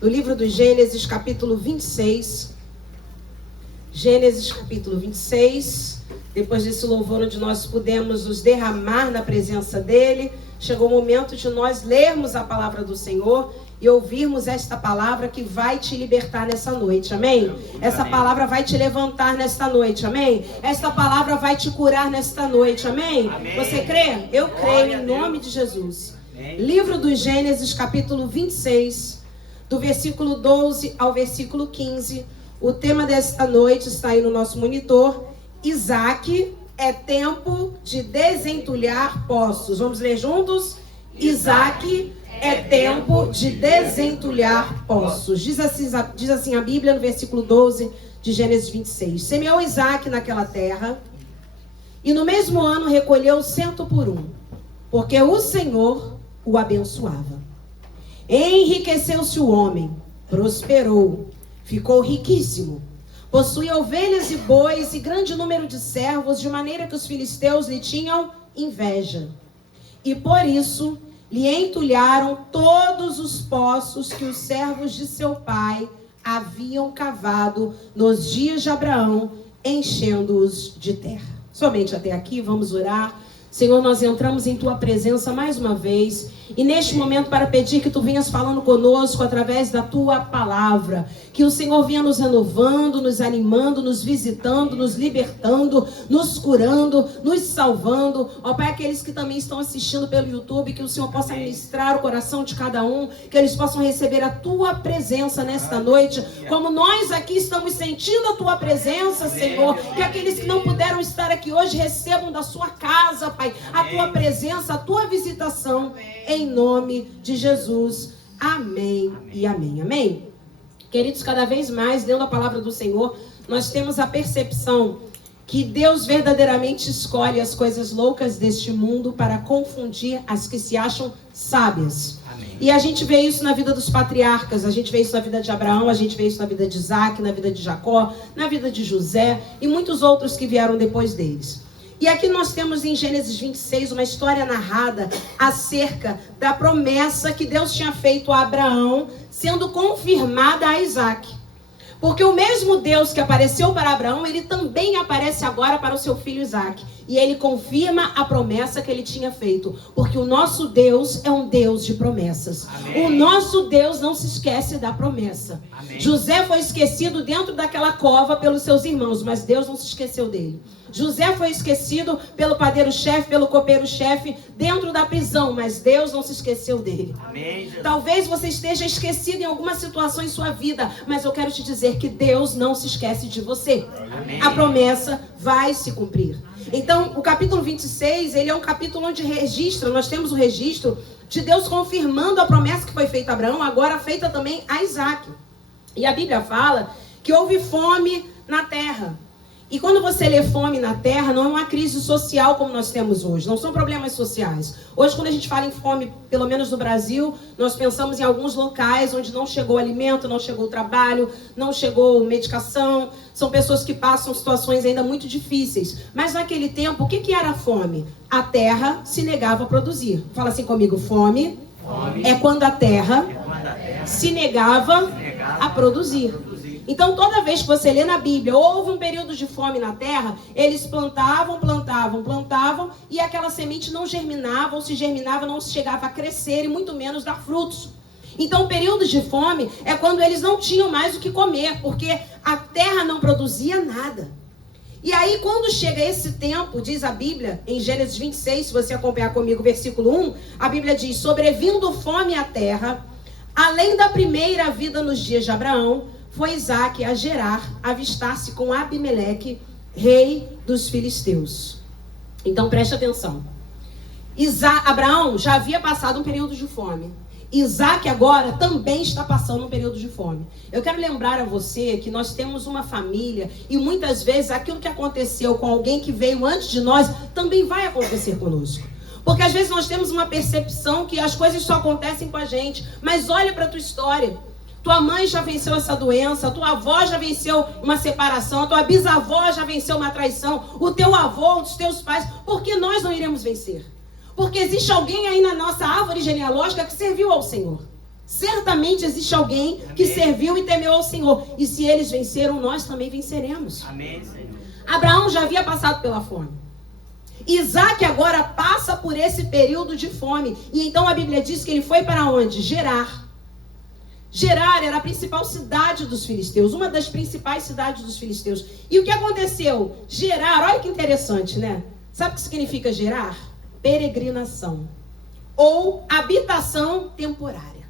no livro do Gênesis, capítulo 26. Gênesis, capítulo 26. Depois desse louvor onde nós pudemos nos derramar na presença dele, chegou o momento de nós lermos a palavra do Senhor e ouvirmos esta palavra que vai te libertar nessa noite, amém? Essa palavra vai te levantar nesta noite, amém? Esta palavra vai te curar nesta noite, amém? Você crê? Eu creio em nome de Jesus. Livro do Gênesis, capítulo 26, do versículo 12 ao versículo 15. O tema desta noite está aí no nosso monitor. Isaac, é tempo de desentulhar poços. Vamos ler juntos? Isaac, é tempo de desentulhar poços. Diz assim a Bíblia no versículo 12 de Gênesis 26. Semeou Isaac naquela terra, e no mesmo ano recolheu 100 por 1, porque o Senhor o abençoava. Enriqueceu-se o homem, prosperou, ficou riquíssimo. Possuía ovelhas e bois e grande número de servos, de maneira que os filisteus lhe tinham inveja. E por isso lhe entulharam todos os poços que os servos de seu pai haviam cavado nos dias de Abraão, enchendo-os de terra. Somente até aqui, vamos orar. Senhor, nós entramos em tua presença mais uma vez, e neste momento para pedir que tu venhas falando conosco através da tua palavra, que o Senhor venha nos renovando, nos animando, nos visitando, nos libertando, nos curando, nos salvando. Ó Pai, aqueles que também estão assistindo pelo YouTube, que o Senhor possa ministrar o coração de cada um, que eles possam receber a tua presença nesta noite, como nós aqui estamos sentindo a tua presença, Senhor, que aqueles que não puderam estar aqui hoje recebam da sua casa, Pai, a tua presença, a tua visitação, em nome de Jesus. Amém e amém. Amém? Queridos, cada vez mais, lendo a palavra do Senhor, nós temos a percepção que Deus verdadeiramente escolhe as coisas loucas deste mundo para confundir as que se acham sábias. Amém. E a gente vê isso na vida dos patriarcas, a gente vê isso na vida de Abraão, a gente vê isso na vida de Isaac, na vida de Jacó, na vida de José e muitos outros que vieram depois deles. E aqui nós temos em Gênesis 26 uma história narrada acerca da promessa que Deus tinha feito a Abraão, sendo confirmada a Isaac. Porque o mesmo Deus que apareceu para Abraão, ele também aparece agora para o seu filho Isaac. E ele confirma a promessa que ele tinha feito. Porque o nosso Deus é um Deus de promessas. Amém. O nosso Deus não se esquece da promessa. Amém. José foi esquecido dentro daquela cova pelos seus irmãos, mas Deus não se esqueceu dele. José foi esquecido pelo padeiro-chefe, pelo copeiro-chefe, dentro da prisão, mas Deus não se esqueceu dele. Amém. Talvez você esteja esquecido em alguma situação em sua vida, mas eu quero te dizer que Deus não se esquece de você. Amém. A promessa vai se cumprir. Então, o capítulo 26, ele é um capítulo onde nós temos o registro de Deus confirmando a promessa que foi feita a Abraão, agora feita também a Isaac. E a Bíblia fala que houve fome na terra. E quando você lê fome na terra, não é uma crise social como nós temos hoje. Não são problemas sociais. Hoje, quando a gente fala em fome, pelo menos no Brasil, nós pensamos em alguns locais onde não chegou alimento, não chegou trabalho, não chegou medicação. São pessoas que passam situações ainda muito difíceis. Mas naquele tempo, o que era a fome? A terra se negava a produzir. Fala assim comigo, fome é quando a terra se negava a produzir. Então, toda vez que você lê na Bíblia, houve um período de fome na terra, eles plantavam, e aquela semente não germinava, ou se germinava, não chegava a crescer, e muito menos dar frutos. Então, períodos de fome é quando eles não tinham mais o que comer, porque a terra não produzia nada. E aí, quando chega esse tempo, diz a Bíblia, em Gênesis 26, se você acompanhar comigo, versículo 1, a Bíblia diz, sobrevindo fome à terra, além da primeira vida nos dias de Abraão, foi Isaac a Gerar, avistar-se com Abimeleque, rei dos filisteus. Então preste atenção. Abraão já havia passado um período de fome. Isaac agora também está passando um período de fome. Eu quero lembrar a você que nós temos uma família e muitas vezes aquilo que aconteceu com alguém que veio antes de nós também vai acontecer conosco. Porque às vezes nós temos uma percepção que as coisas só acontecem com a gente. Mas olha para a tua história. Tua mãe já venceu essa doença, tua avó já venceu uma separação, a tua bisavó já venceu uma traição, o teu avô, os teus pais. Por que nós não iremos vencer? Porque existe alguém aí na nossa árvore genealógica que serviu ao Senhor. Certamente existe alguém que serviu e temeu ao Senhor. E se eles venceram, nós também venceremos. Amém, Senhor. Abraão já havia passado pela fome. Isaac agora passa por esse período de fome. E então a Bíblia diz que ele foi para onde? Gerar. Gerar era a principal cidade dos filisteus. Uma das principais cidades dos filisteus. E o que aconteceu? Gerar, olha que interessante, né? Sabe o que significa gerar? Peregrinação. Ou habitação temporária.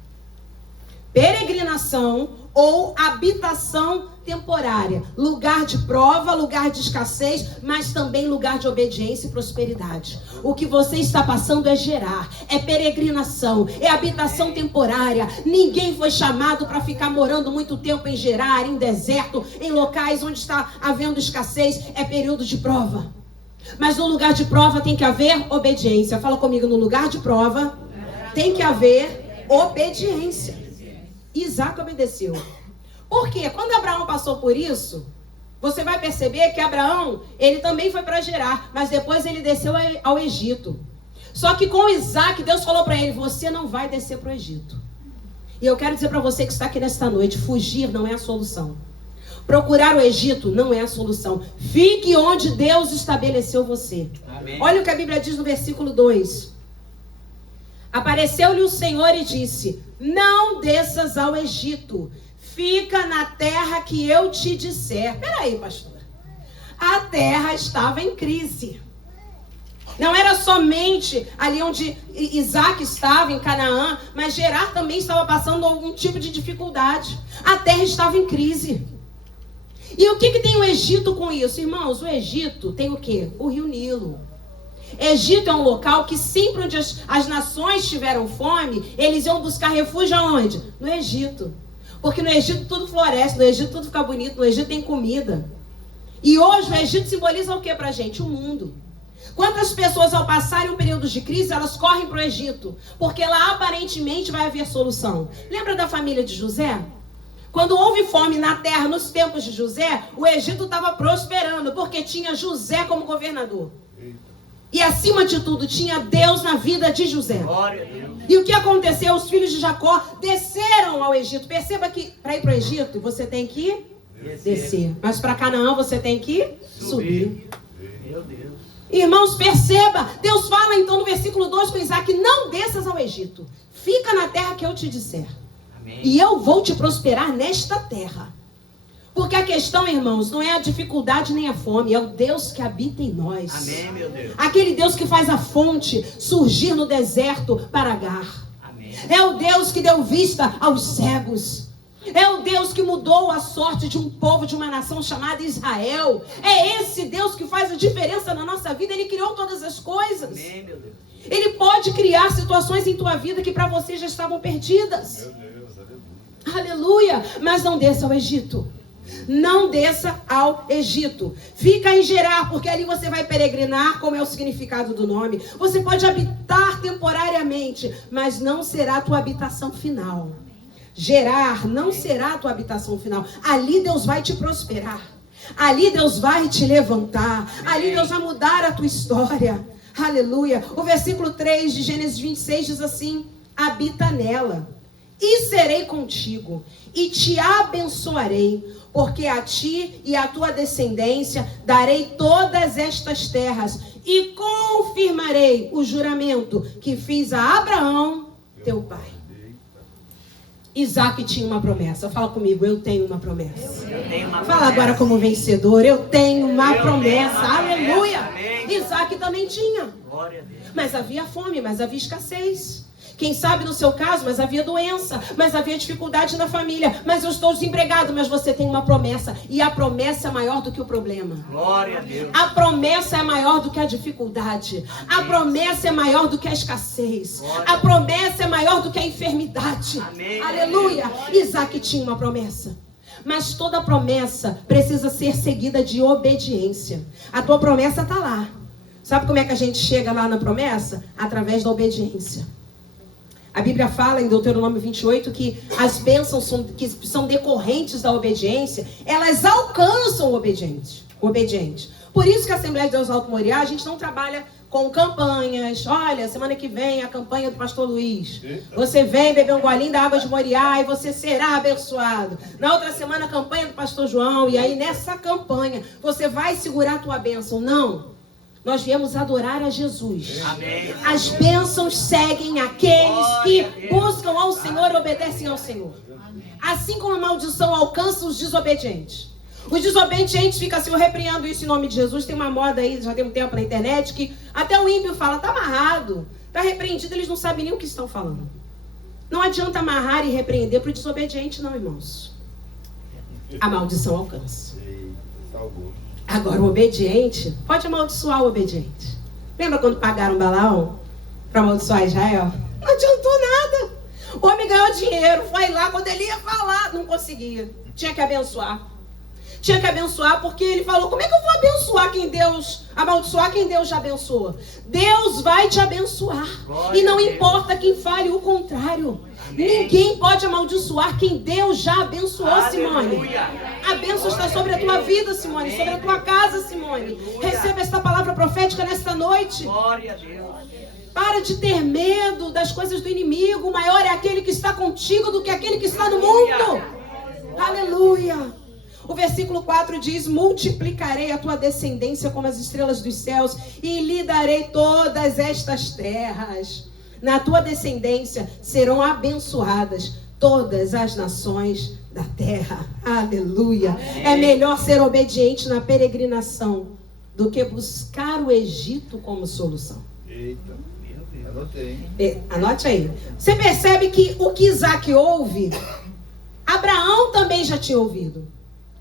Peregrinação ou habitação temporária. Lugar de prova, lugar de escassez, mas também lugar de obediência e prosperidade. O que você está passando é gerar, é peregrinação, é habitação temporária. Ninguém foi chamado para ficar morando muito tempo em Gerar, em deserto, em locais onde está havendo escassez. É período de prova. Mas no lugar de prova tem que haver obediência. Fala comigo, no lugar de prova tem que haver obediência. Isaac obedeceu. Por quê? Quando Abraão passou por isso, você vai perceber que Abraão, ele também foi para Gerar, mas depois ele desceu ao Egito. Só que com Isaac, Deus falou para ele, você não vai descer para o Egito. E eu quero dizer para você que está aqui nesta noite, fugir não é a solução. Procurar o Egito não é a solução. Fique onde Deus estabeleceu você. Amém. Olha o que a Bíblia diz no versículo 2. Apareceu-lhe o Senhor e disse, não desças ao Egito, fica na terra que eu te disser. Peraí, pastora. A terra estava em crise. Não era somente ali onde Isaac estava, em Canaã, mas Gerar também estava passando algum tipo de dificuldade. A terra estava em crise. E o que tem o Egito com isso? Irmãos, o Egito tem o quê? O rio Nilo. Egito é um local que sempre onde as nações tiveram fome, eles iam buscar refúgio aonde? No Egito. Porque no Egito tudo floresce, no Egito tudo fica bonito, no Egito tem comida. E hoje o Egito simboliza o que pra gente? O mundo. Quantas pessoas ao passarem um período de crise, elas correm para o Egito? Porque lá aparentemente vai haver solução. Lembra da família de José? Quando houve fome na terra nos tempos de José, o Egito estava prosperando, porque tinha José como governador. E acima de tudo, tinha Deus na vida de José. Glória a Deus. E o que aconteceu? Os filhos de Jacó desceram ao Egito. Perceba que para ir para o Egito, você tem que descer. Mas para Canaã, você tem que subir. Meu Deus. Irmãos, perceba. Deus fala então no versículo 2 com Isaac, não desças ao Egito. Fica na terra que eu te disser. Amém. E eu vou te prosperar nesta terra. Porque a questão, irmãos, não é a dificuldade nem a fome, é o Deus que habita em nós. Amém, meu Deus. Aquele Deus que faz a fonte surgir no deserto para Agar. Amém. É o Deus que deu vista aos cegos. É o Deus que mudou a sorte de um povo, de uma nação chamada Israel. É esse Deus que faz a diferença na nossa vida. Ele criou todas as coisas. Amém, meu Deus. Ele pode criar situações em tua vida que para você já estavam perdidas. Meu Deus, aleluia. Aleluia. Mas não desça ao Egito. Não desça ao Egito. Fica em Gerar, porque ali você vai peregrinar, como é o significado do nome. Você pode habitar temporariamente, mas não será a tua habitação final. Gerar não será a tua habitação final. Ali Deus vai te prosperar. Ali Deus vai te levantar. Ali Deus vai mudar a tua história. Aleluia. O versículo 3 de Gênesis 26 diz assim: habita nela, e serei contigo, e te abençoarei, porque a ti e à tua descendência darei todas estas terras, e confirmarei o juramento que fiz a Abraão, teu pai. Isaac tinha uma promessa. Fala comigo, eu tenho uma promessa. Fala agora como vencedor, eu tenho uma promessa. Aleluia. Isaac também tinha. Mas havia fome, mas havia escassez. Quem sabe no seu caso, mas havia doença, mas havia dificuldade na família, mas eu estou desempregado, mas você tem uma promessa, e a promessa é maior do que o problema. Glória a Deus. A promessa é maior do que a dificuldade. Amém. A promessa é maior do que a escassez. Glória. A promessa é maior do que a enfermidade. Amém. Aleluia. Amém. Isaac tinha uma promessa. Mas toda promessa precisa ser seguida de obediência. A tua promessa está lá. Sabe como é que a gente chega lá na promessa? Através da obediência. A Bíblia fala em Deuteronômio 28 que as bênçãos que são decorrentes da obediência, elas alcançam o obediente. Por isso que a Assembleia de Deus Alto Moriá, a gente não trabalha com campanhas. Olha, semana que vem a campanha do pastor Luiz. Você vem beber um golinho da água de Moriá e você será abençoado. Na outra semana a campanha do pastor João. E aí nessa campanha você vai segurar a tua bênção. Não. Nós viemos adorar a Jesus. Amém. As bênçãos seguem aqueles que buscam ao Senhor e obedecem ao Senhor. Assim como a maldição alcança os desobedientes. Os desobedientes ficam assim, eu repreendo isso em nome de Jesus. Tem uma moda aí, já tem um tempo na internet, que até o ímpio fala, tá amarrado, tá repreendido, eles não sabem nem o que estão falando. Não adianta amarrar e repreender para o desobediente, não, irmãos. A maldição alcança. Agora o obediente, pode amaldiçoar o obediente. Lembra quando pagaram Balaão para amaldiçoar Israel? Não adiantou nada. O homem ganhou dinheiro, foi lá, quando ele ia falar, não conseguia. Tinha que abençoar. Tinha que abençoar porque ele falou, como é que eu vou abençoar quem Deus, amaldiçoar quem Deus já abençoa? Deus vai te abençoar. Glória e não importa quem fale o contrário. Amém. Ninguém pode amaldiçoar quem Deus já abençoou, Aleluia. Simone. A bênção está sobre a tua vida, Simone, Amém. Sobre a tua casa, Simone. Aleluia. Receba esta palavra profética nesta noite. Glória a Deus. Para de ter medo das coisas do inimigo. O maior é aquele que está contigo do que aquele que está no mundo. Aleluia. O versículo 4 diz, multiplicarei a tua descendência como as estrelas dos céus e lhe darei todas estas terras. Na tua descendência serão abençoadas todas as nações da terra. Aleluia. Amém. É melhor ser obediente na peregrinação do que buscar o Egito como solução. Eita, anotei. Anote aí. Você percebe que o que Isaac ouve, Abraão também já tinha ouvido.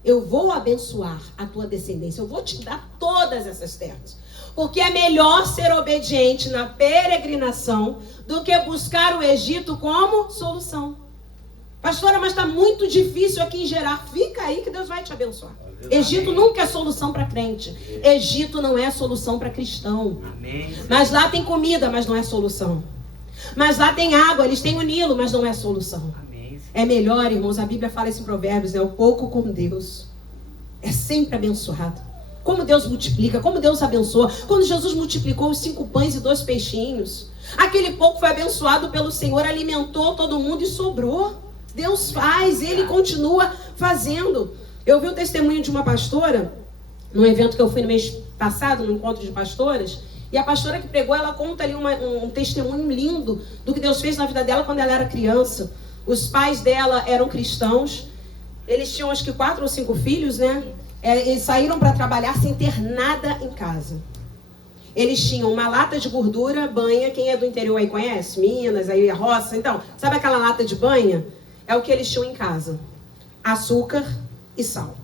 Eu vou abençoar a tua descendência. Eu vou te dar todas essas terras. Porque é melhor ser obediente na peregrinação do que buscar o Egito como solução. Pastora, mas está muito difícil aqui em Gerar. Fica aí que Deus vai te abençoar. Egito nunca é solução para crente. Egito não é solução para cristão. Mas lá tem comida, mas não é solução. Mas lá tem água, eles têm o Nilo, mas não é solução. É melhor, irmãos, a Bíblia fala isso em Provérbios, é o pouco com Deus. É sempre abençoado. Como Deus multiplica, como Deus abençoa. Quando Jesus multiplicou os 5 pães e 2 peixinhos, aquele pouco foi abençoado pelo Senhor, alimentou todo mundo e sobrou. Deus faz, Ele continua fazendo. Eu vi o testemunho de uma pastora, num evento que eu fui no mês passado, no encontro de pastoras, e a pastora que pregou, ela conta ali um testemunho lindo do que Deus fez na vida dela quando ela era criança. Os pais dela eram cristãos, eles tinham acho que 4 ou 5 filhos, né? Eles saíram para trabalhar sem ter nada em casa. Eles tinham uma lata de gordura, banha, quem é do interior aí conhece? Minas, aí a roça, então, sabe aquela lata de banha? É o que eles tinham em casa. Açúcar e sal.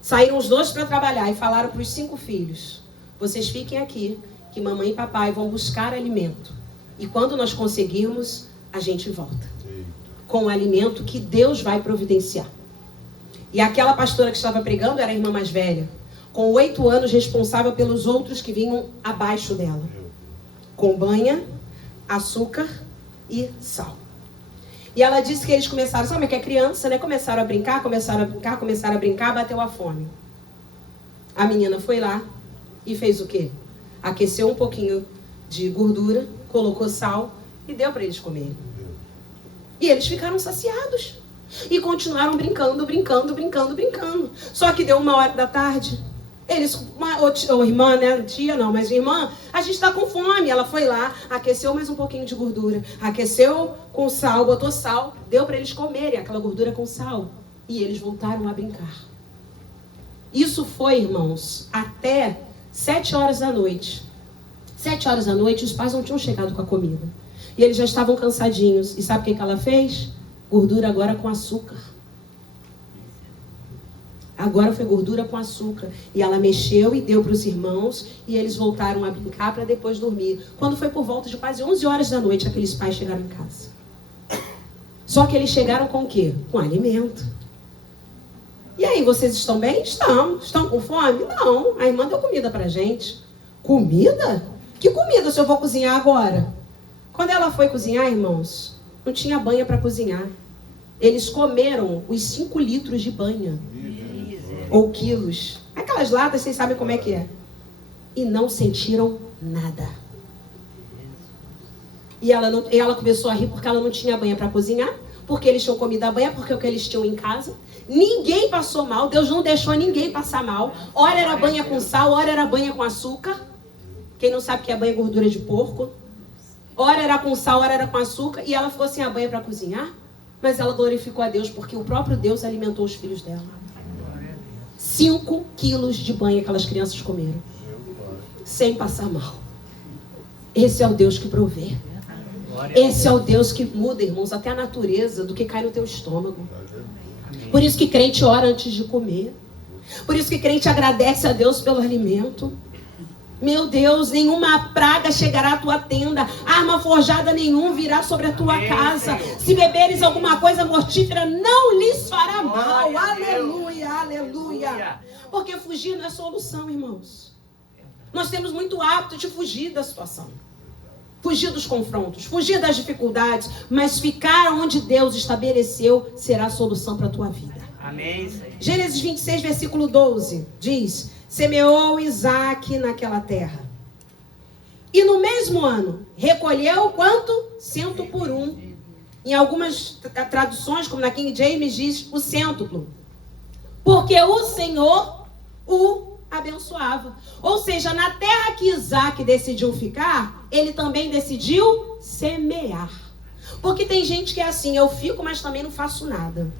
Saíram os 2 para trabalhar e falaram para os 5 filhos, vocês fiquem aqui, que mamãe e papai vão buscar alimento. E quando nós conseguirmos, a gente volta. Com o alimento que Deus vai providenciar. E aquela pastora que estava pregando era a irmã mais velha, com 8 anos, responsável pelos outros que vinham abaixo dela, com banha, açúcar e sal. E ela disse que eles começaram, sabe que é criança, né? Começaram a brincar, bateu a fome. A menina foi lá e fez o quê? Aqueceu um pouquinho de gordura, colocou sal e deu para eles comerem. E eles ficaram saciados. E continuaram brincando. Só que deu 1h da tarde. Eles, ou irmã, né? Tia não, mas irmã, a gente está com fome. Ela foi lá, aqueceu mais um pouquinho de gordura. Aqueceu com sal, botou sal. Deu para eles comerem aquela gordura com sal. E eles voltaram a brincar. Isso foi, irmãos, até 7 horas da noite. 7 horas da noite, os pais não tinham chegado com a comida. E eles já estavam cansadinhos. E sabe o que ela fez? Gordura agora com açúcar. Agora foi gordura com açúcar. E ela mexeu e deu para os irmãos. E eles voltaram a brincar para depois dormir. Quando foi por volta de quase 11 horas da noite, aqueles pais chegaram em casa. Só que eles chegaram com o quê? Com alimento. E aí, vocês estão bem? Estão. Estão com fome? Não. A irmã deu comida para a gente. Comida? Que comida se eu vou cozinhar agora? Quando ela foi cozinhar, irmãos, não tinha banha para cozinhar. Eles comeram os 5 litros de banha. Ou quilos. Aquelas latas, vocês sabem como é que é. E não sentiram nada. E ela começou a rir porque ela não tinha banha para cozinhar, porque eles tinham comido a banha, porque é o que eles tinham em casa. Ninguém passou mal, Deus não deixou ninguém passar mal. Ora era banha com sal, ora era banha com açúcar. Quem não sabe o que é banha, gordura de porco. Ora era com sal, ora era com açúcar. E ela ficou sem a banha para cozinhar. Mas ela glorificou a Deus, porque o próprio Deus alimentou os filhos dela. 5 quilos de banha aquelas crianças comeram, sem passar mal. Esse é o Deus que provê. Esse é o Deus que muda, irmãos, até a natureza do que cai no teu estômago. Por isso que crente ora antes de comer. Por isso que crente agradece a Deus pelo alimento. Meu Deus, nenhuma praga chegará à tua tenda, arma forjada nenhum virá sobre a tua casa. Se beberes alguma coisa mortífera, não lhes fará mal. Aleluia, aleluia. Porque fugir não é solução, irmãos. Nós temos muito hábito de fugir da situação. Fugir dos confrontos, fugir das dificuldades, mas ficar onde Deus estabeleceu será a solução para a tua vida. Amém. Gênesis 26, versículo 12, diz: semeou Isaac naquela terra. E no mesmo ano, recolheu quanto? 100 por 1. Em algumas traduções, como na King James, diz o cêntuplo. Porque o Senhor o abençoava. Ou seja, na terra que Isaac decidiu ficar, ele também decidiu semear. Porque tem gente que é assim: eu fico, mas também não faço nada.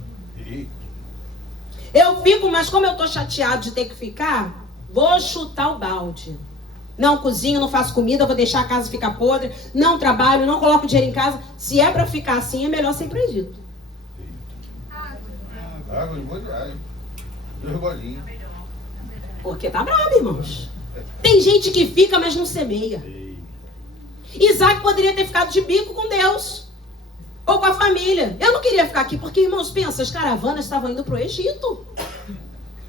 Eu fico, mas como eu estou chateado de ter que ficar, vou chutar o balde. Não cozinho, não faço comida, vou deixar a casa ficar podre, não trabalho, não coloco dinheiro em casa. Se é para ficar assim, é melhor ser Egito. Água de molhar, 2 golinhos. Porque tá bravo, irmãos. Tem gente que fica, mas não semeia. Isaac poderia ter ficado de bico com Deus. Ou com a família. Eu não queria ficar aqui, porque, irmãos, pensa, as caravanas estavam indo para o Egito.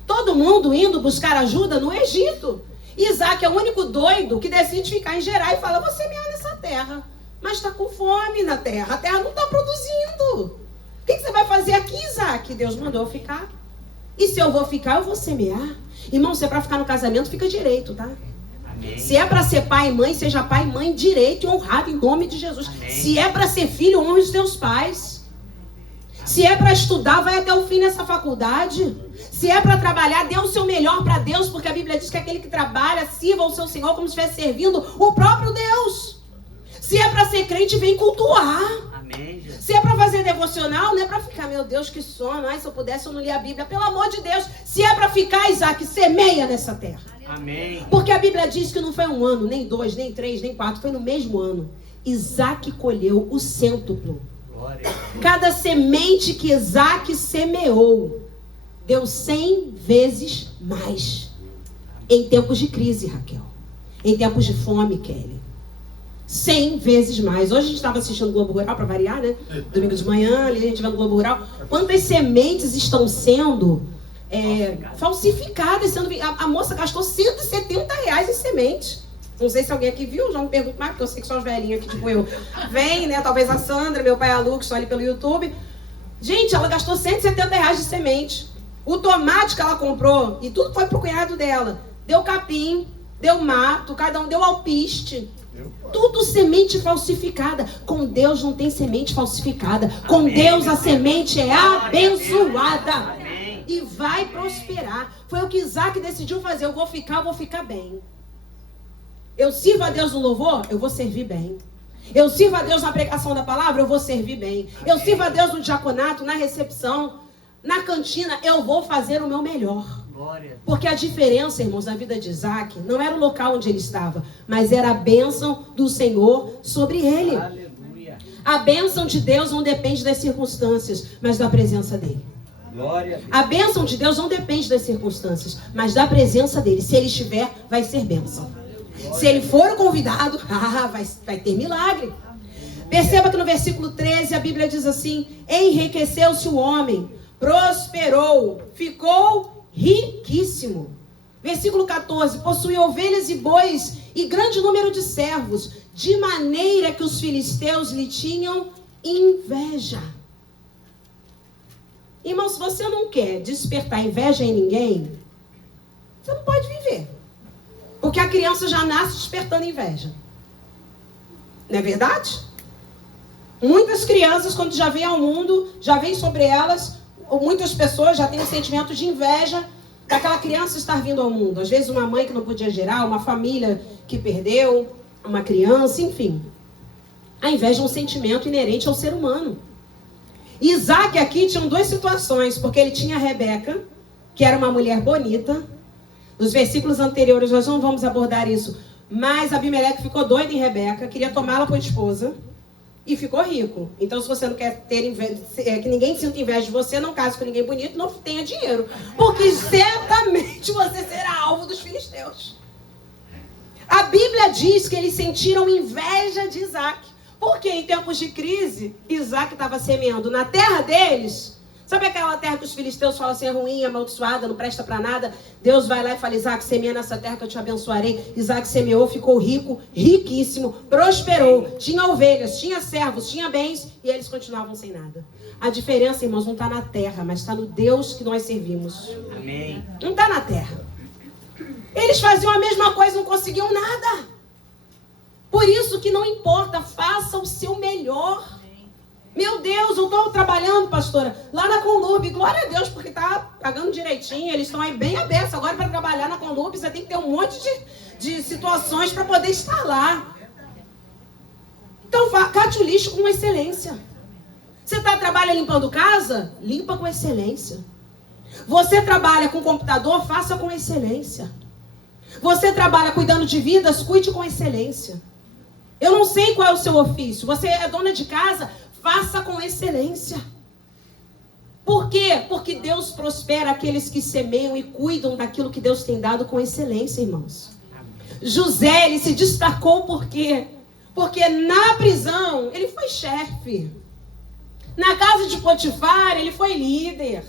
Todo mundo indo buscar ajuda no Egito. Isaac é o único doido que decide ficar em Gerar e fala: vou semear nessa terra. Mas está com fome na terra. A terra não está produzindo. O que você vai fazer aqui, Isaac? Deus mandou eu ficar. E se eu vou ficar, eu vou semear. Irmão, se é para ficar no casamento, fica direito, tá? Amém. Se é para ser pai e mãe, seja pai e mãe direito e honrado em nome de Jesus. Amém. Se é para ser filho, honre os teus pais. Amém. Se é para estudar, vai até o fim nessa faculdade. Se é para trabalhar, dê o seu melhor para Deus, porque a Bíblia diz que aquele que trabalha sirva o seu Senhor como se estivesse servindo o próprio Deus. Se é para ser crente, vem cultuar. Se é para fazer devocional, não é para ficar: meu Deus, que sono. Ai, se eu pudesse, eu não lia a Bíblia. Pelo amor de Deus. Se é para ficar, Isaac, semeia nessa terra. Amém. Porque a Bíblia diz que não foi 1 ano, nem 2, nem 3, nem 4. Foi no mesmo ano. Isaac colheu o cêntuplo. Cada semente que Isaac semeou deu 100 vezes mais. Em tempos de crise, Raquel. Em tempos de fome, Kelly. 100 vezes mais. Hoje a gente estava assistindo o Globo Rural, para variar, né? Domingo de manhã, ali a gente vai no Globo Rural. Quantas sementes estão sendo falsificadas? A moça gastou R$170 em semente. Não sei se alguém aqui viu, já não pergunto mais, porque eu sei que só os velhinhos aqui, tipo eu, vem, né? Talvez a Sandra, meu pai, a Lu, que estão ali pelo YouTube. Gente, ela gastou R$170 de semente. O tomate que ela comprou, e tudo foi pro cunhado dela, deu capim, deu mato, cada um deu alpiste. Tudo semente falsificada. Com Deus não tem semente falsificada. Com Amém. Deus a semente é abençoada. Amém. E vai prosperar. Foi o que Isaac decidiu fazer. Eu vou ficar bem. Eu sirvo a Deus no louvor, eu vou servir bem. Eu sirvo a Deus na pregação da palavra, eu vou servir bem. Eu sirvo a Deus no diaconato, na recepção, na cantina, eu vou fazer o meu melhor. Porque a diferença, irmãos, na vida de Isaac não era o local onde ele estava, mas era a bênção do Senhor sobre ele. Aleluia. A bênção de Deus não depende das circunstâncias, mas da presença dele. Glória a bênção de Deus não depende das circunstâncias, mas da presença dele. Se ele estiver, vai ser bênção. Se ele for o convidado, vai ter milagre. Perceba que no versículo 13 a Bíblia diz assim: enriqueceu-se o homem, prosperou, ficou riquíssimo. Versículo 14: possuía ovelhas e bois e grande número de servos, de maneira que os filisteus lhe tinham inveja. Irmão, se você não quer despertar inveja em ninguém, você não pode viver. Porque a criança já nasce despertando inveja. Não é verdade? Muitas crianças, quando já vêm ao mundo, já vem sobre elas, ou muitas pessoas já têm um sentimento de inveja daquela criança estar vindo ao mundo. Às vezes uma mãe que não podia gerar, uma família que perdeu uma criança, enfim. A inveja é um sentimento inerente ao ser humano. Isaac aqui tinha duas situações, porque ele tinha a Rebeca, que era uma mulher bonita. Nos versículos anteriores nós não vamos abordar isso, mas Abimeleque ficou doido em Rebeca, queria tomá-la por esposa e ficou rico. Então, se você não quer ter inveja, que ninguém sinta inveja de você, não case com ninguém bonito, não tenha dinheiro, porque certamente você será alvo dos filisteus. A Bíblia diz que eles sentiram inveja de Isaac. Porque em tempos de crise, Isaac estava semeando na terra deles. Sabe aquela terra que os filisteus falam assim, é ruim, é amaldiçoada, não presta para nada? Deus vai lá e fala, Isaac, semeia nessa terra que eu te abençoarei. Isaac semeou, ficou rico, riquíssimo, prosperou. Tinha ovelhas, tinha servos, tinha bens e eles continuavam sem nada. A diferença, irmãos, não está na terra, mas está no Deus que nós servimos. Amém. Não está na terra. Eles faziam a mesma coisa, não conseguiam nada. Por isso que não importa, faça o seu melhor. Meu Deus, eu estou trabalhando, pastora, lá na Conlub. Glória a Deus, porque está pagando direitinho. Eles estão aí bem abertos. Agora, para trabalhar na Conlub, você tem que ter um monte de situações para poder estar lá. Então, cate o lixo com excelência. Você trabalha limpando casa? Limpa com excelência. Você trabalha com computador? Faça com excelência. Você trabalha cuidando de vidas? Cuide com excelência. Eu não sei qual é o seu ofício. Você é dona de casa? Faça com excelência. Por quê? Porque Deus prospera aqueles que semeiam e cuidam daquilo que Deus tem dado com excelência, irmãos. José, ele se destacou por quê? Porque na prisão, ele foi chefe. Na casa de Potifar, ele foi líder.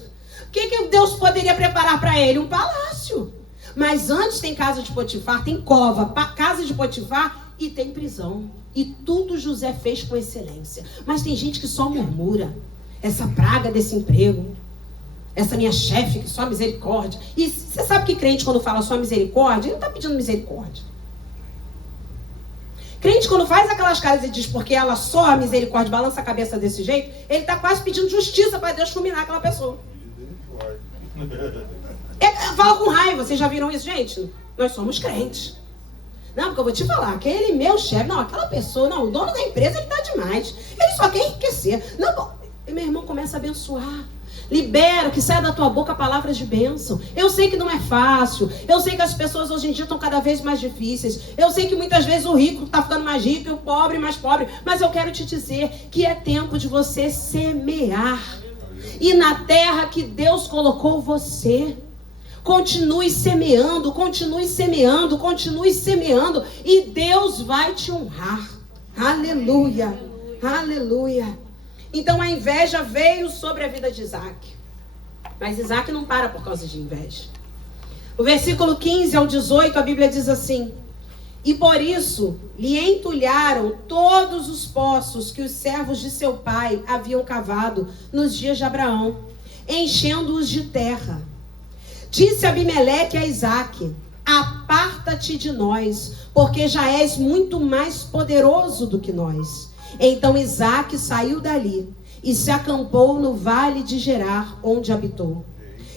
O que Deus poderia preparar para ele? Um palácio. Mas antes tem casa de Potifar, tem cova, casa de Potifar e tem prisão. E tudo José fez com excelência. Mas tem gente que só murmura. Essa praga desse emprego. Essa minha chefe que só misericórdia. E você sabe que crente quando fala só misericórdia, ele não está pedindo misericórdia. Crente quando faz aquelas caras e diz porque ela só a misericórdia, balança a cabeça desse jeito, ele está quase pedindo justiça para Deus fulminar aquela pessoa. Fala com raiva, vocês já viram isso, gente? Nós somos crentes. Não, porque eu vou te falar, aquele meu chefe, não, aquela pessoa, não, o dono da empresa, ele tá demais. Ele só quer enriquecer. Não, bom, e meu irmão começa a abençoar. Libera, que saia da tua boca palavras de bênção. Eu sei que não é fácil. Eu sei que as pessoas hoje em dia estão cada vez mais difíceis. Eu sei que muitas vezes o rico está ficando mais rico e o pobre mais pobre. Mas eu quero te dizer que é tempo de você semear. E na terra que Deus colocou você. Continue semeando, continue semeando, continue semeando. E Deus vai te honrar. Aleluia, aleluia. Então a inveja veio sobre a vida de Isaac. Mas Isaac não para por causa de inveja. O versículo 15 ao 18, a Bíblia diz assim: e por isso lhe entulharam todos os poços que os servos de seu pai haviam cavado nos dias de Abraão, enchendo-os de terra. Disse Abimeleque a Isaac: aparta-te de nós, porque já és muito mais poderoso do que nós. Então Isaac saiu dali e se acampou no vale de Gerar, onde habitou.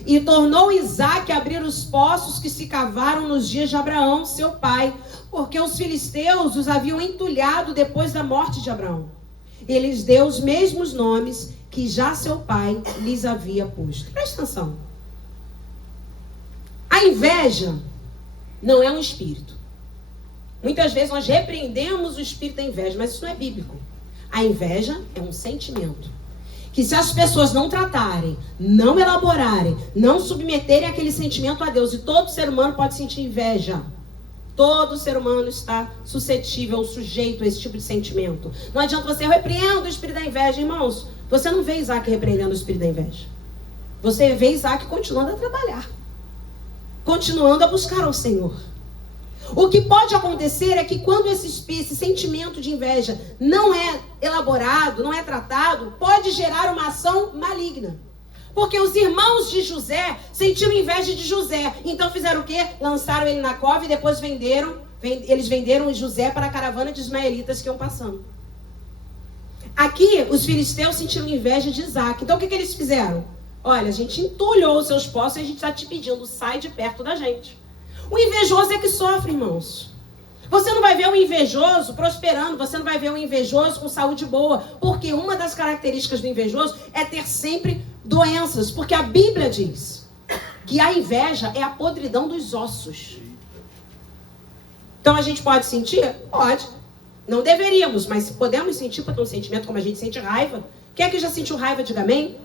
E tornou Isaac a abrir os poços que se cavaram nos dias de Abraão, seu pai, porque os filisteus os haviam entulhado depois da morte de Abraão. Ele lhes deu os mesmos nomes que já seu pai lhes havia posto. Presta atenção. A inveja não é um espírito. Muitas vezes nós repreendemos o espírito da inveja, mas isso não é bíblico. A inveja é um sentimento que, se as pessoas não tratarem, não elaborarem, não submeterem aquele sentimento a Deus, e todo ser humano pode sentir inveja. Todo ser humano está suscetível, sujeito a esse tipo de sentimento. Não adianta você repreender o espírito da inveja, irmãos. Você não vê Isaac repreendendo o espírito da inveja. Você vê Isaac continuando a trabalhar, continuando a buscar ao Senhor. O que pode acontecer é que quando esse sentimento de inveja não é elaborado, não é tratado, pode gerar uma ação maligna. Porque os irmãos de José sentiram inveja de José. Então fizeram o quê? Lançaram ele na cova e depois eles venderam José para a caravana de ismaelitas que iam passando. Aqui, os filisteus sentiram inveja de Isaac. Então o que eles fizeram? Olha, a gente entulhou os seus poços e a gente está te pedindo, sai de perto da gente. O invejoso é que sofre, irmãos. Você não vai ver um invejoso prosperando, você não vai ver um invejoso com saúde boa, porque uma das características do invejoso é ter sempre doenças, porque a Bíblia diz que a inveja é a podridão dos ossos. Então a gente pode sentir? Pode. Não deveríamos, mas podemos sentir, porque é um sentimento como a gente sente raiva. Quem é que já sentiu raiva? Diga amém.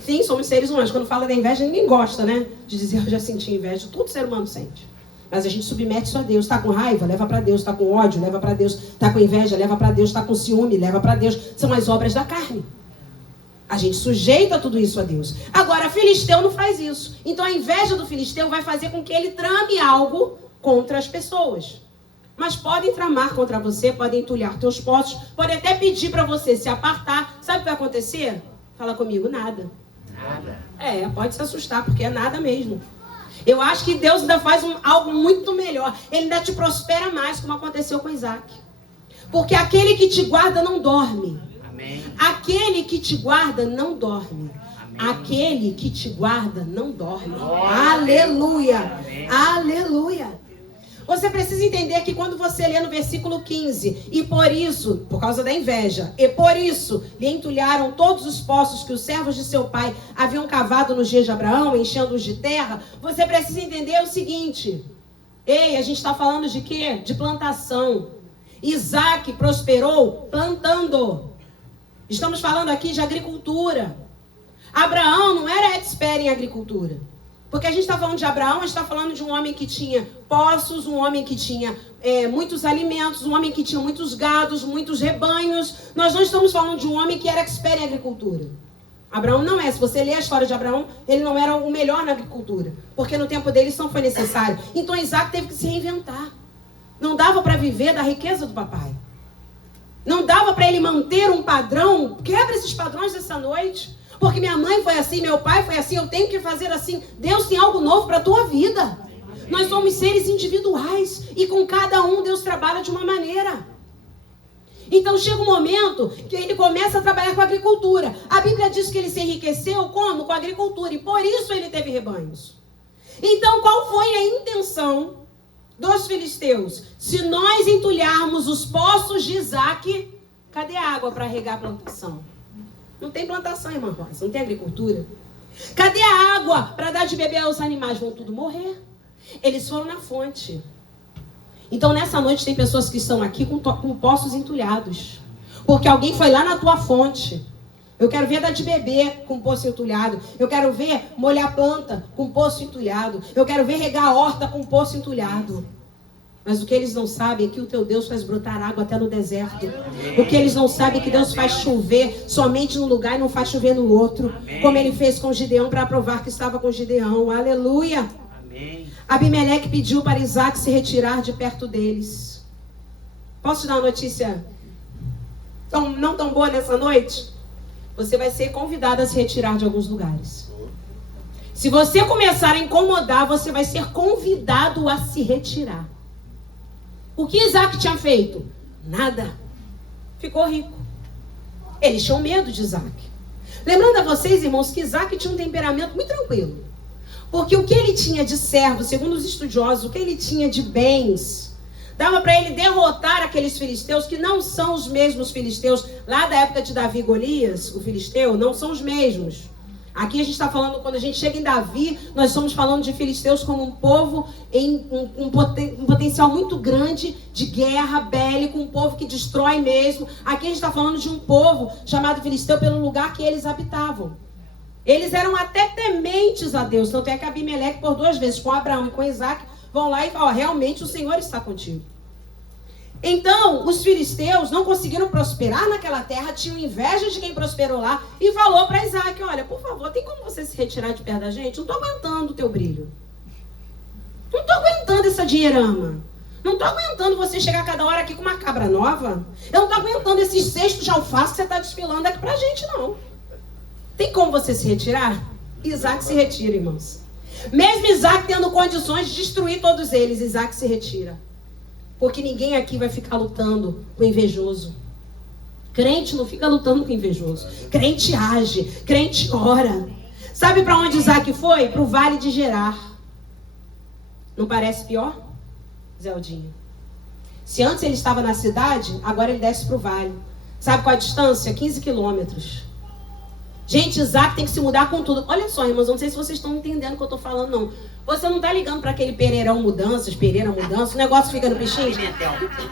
Sim, somos seres humanos. Quando fala da inveja, ninguém gosta, né? De dizer eu já senti inveja. Todo ser humano sente. Mas a gente submete isso a Deus. Está com raiva? Leva para Deus. Está com ódio? Leva para Deus. Está com inveja? Leva para Deus. Está com ciúme? Leva para Deus. São as obras da carne. A gente sujeita tudo isso a Deus. Agora, filisteu não faz isso. Então a inveja do filisteu vai fazer com que ele trame algo contra as pessoas. Mas podem tramar contra você, podem entulhar teus poços, podem até pedir para você se apartar. Sabe o que vai acontecer? Fala comigo, nada. Nada. Pode se assustar, porque é nada mesmo. Eu acho que Deus ainda faz algo muito melhor. Ele ainda te prospera mais, como aconteceu com Isaac. Porque aquele que te guarda não dorme. Amém. Aquele que te guarda não dorme. Amém. Aquele que te guarda não dorme. Aleluia. Amém. Aleluia. Você precisa entender que quando você lê no versículo 15, e por isso, por causa da inveja, e por isso lhe entulharam todos os poços que os servos de seu pai haviam cavado nos dias de Abraão, enchendo-os de terra, você precisa entender o seguinte. Ei, a gente está falando de quê? De plantação. Isaac prosperou plantando. Estamos falando aqui de agricultura. Abraão não era expert em agricultura. Porque a gente está falando de Abraão, a gente está falando de um homem que tinha poços, um homem que tinha muitos alimentos, um homem que tinha muitos gados, muitos rebanhos. Nós não estamos falando de um homem que era expert em agricultura. Abraão não é. Se você ler a história de Abraão, ele não era o melhor na agricultura. Porque no tempo dele isso não foi necessário. Então Isaac teve que se reinventar. Não dava para viver da riqueza do papai. Não dava para ele manter um padrão. Quebra esses padrões essa noite. Porque minha mãe foi assim, meu pai foi assim, eu tenho que fazer assim. Deus tem algo novo para a tua vida. Nós somos seres individuais. E com cada um Deus trabalha de uma maneira. Então chega um momento que ele começa a trabalhar com a agricultura. A Bíblia diz que ele se enriqueceu como? Com a agricultura. E por isso ele teve rebanhos. Então qual foi a intenção dos filisteus? Se nós entulharmos os poços de Isaac, cadê a água para regar a plantação? Não tem plantação, irmã Rosa, não tem agricultura. Cadê a água para dar de beber aos animais? Vão tudo morrer. Eles foram na fonte. Então nessa noite tem pessoas que estão aqui com poços entulhados. Porque alguém foi lá na tua fonte. Eu quero ver dar de beber com poço entulhado. Eu quero ver molhar a planta com poço entulhado. Eu quero ver regar a horta com poço entulhado. Mas o que eles não sabem é que o teu Deus faz brotar água até no deserto. O que eles não sabem é que Deus faz chover somente num lugar e não faz chover no outro. Como ele fez com Gideão para provar que estava com Gideão. Aleluia. Abimeleque pediu para Isaac se retirar de perto deles. Posso te dar uma notícia não tão boa nessa noite? Você vai ser convidado a se retirar de alguns lugares. Se você começar a incomodar, você vai ser convidado a se retirar. O que Isaac tinha feito? Nada. Ficou rico. Eles tinham medo de Isaac. Lembrando a vocês, irmãos, que Isaac tinha um temperamento muito tranquilo. Porque o que ele tinha de servo, segundo os estudiosos, o que ele tinha de bens, dava para ele derrotar aqueles filisteus, que não são os mesmos filisteus lá da época de Davi e Golias, o filisteu, não são os mesmos. Aqui a gente está falando, quando a gente chega em Davi, nós estamos falando de filisteus como um povo em um potencial muito grande de guerra, bélico, um povo que destrói mesmo. Aqui a gente está falando de um povo chamado filisteu pelo lugar que eles habitavam. Eles eram até tementes a Deus, tanto é que Abimeleque por 2 vezes, com Abraão e com Isaac, vão lá e falam, realmente o Senhor está contigo. Então, os filisteus não conseguiram prosperar naquela terra, tinham inveja de quem prosperou lá, e falou para Isaac, olha, por favor, tem como você se retirar de perto da gente? Não estou aguentando o teu brilho. Não estou aguentando essa dinheirama. Não estou aguentando você chegar cada hora aqui com uma cabra nova. Eu não estou aguentando esses cestos de alface que você está desfilando aqui pra gente, não. Tem como você se retirar? Isaac se retira, irmãos. Mesmo Isaac tendo condições de destruir todos eles, Isaac se retira. Porque ninguém aqui vai ficar lutando com invejoso. Crente não fica lutando com invejoso. Crente age, crente ora. Sabe para onde Isaac foi? Para o vale de Gerar. Não parece pior, Zeldinho? Se antes ele estava na cidade, agora ele desce para o vale. Sabe qual a distância? 15 quilômetros. Gente, Isaac tem que se mudar com tudo. Olha só, irmãos, eu não sei se vocês estão entendendo o que eu estou falando, não. Você não está ligando para aquele Pereira Mudanças, o negócio fica no pichinho?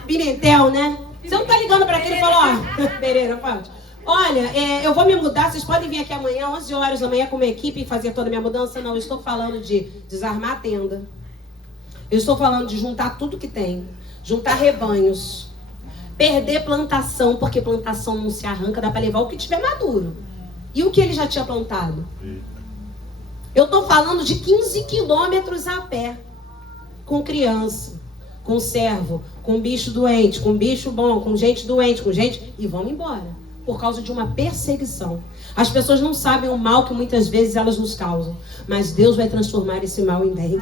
Pimentel, né? Você não está ligando para aquele e fala, ó, Pereira, pode. Olha, eu vou me mudar, vocês podem vir aqui amanhã, 11 horas da manhã, com uma equipe e fazer toda a minha mudança? Não, eu estou falando de desarmar a tenda. Eu estou falando de juntar tudo que tem. Juntar rebanhos. Perder plantação, porque plantação não se arranca, dá para levar o que tiver maduro. E o que ele já tinha plantado? Eu estou falando de 15 quilômetros a pé. Com criança, com servo, com bicho doente, com bicho bom, com gente doente, com gente... E vamos embora. Por causa de uma perseguição. As pessoas não sabem o mal que muitas vezes elas nos causam. Mas Deus vai transformar esse mal em bem.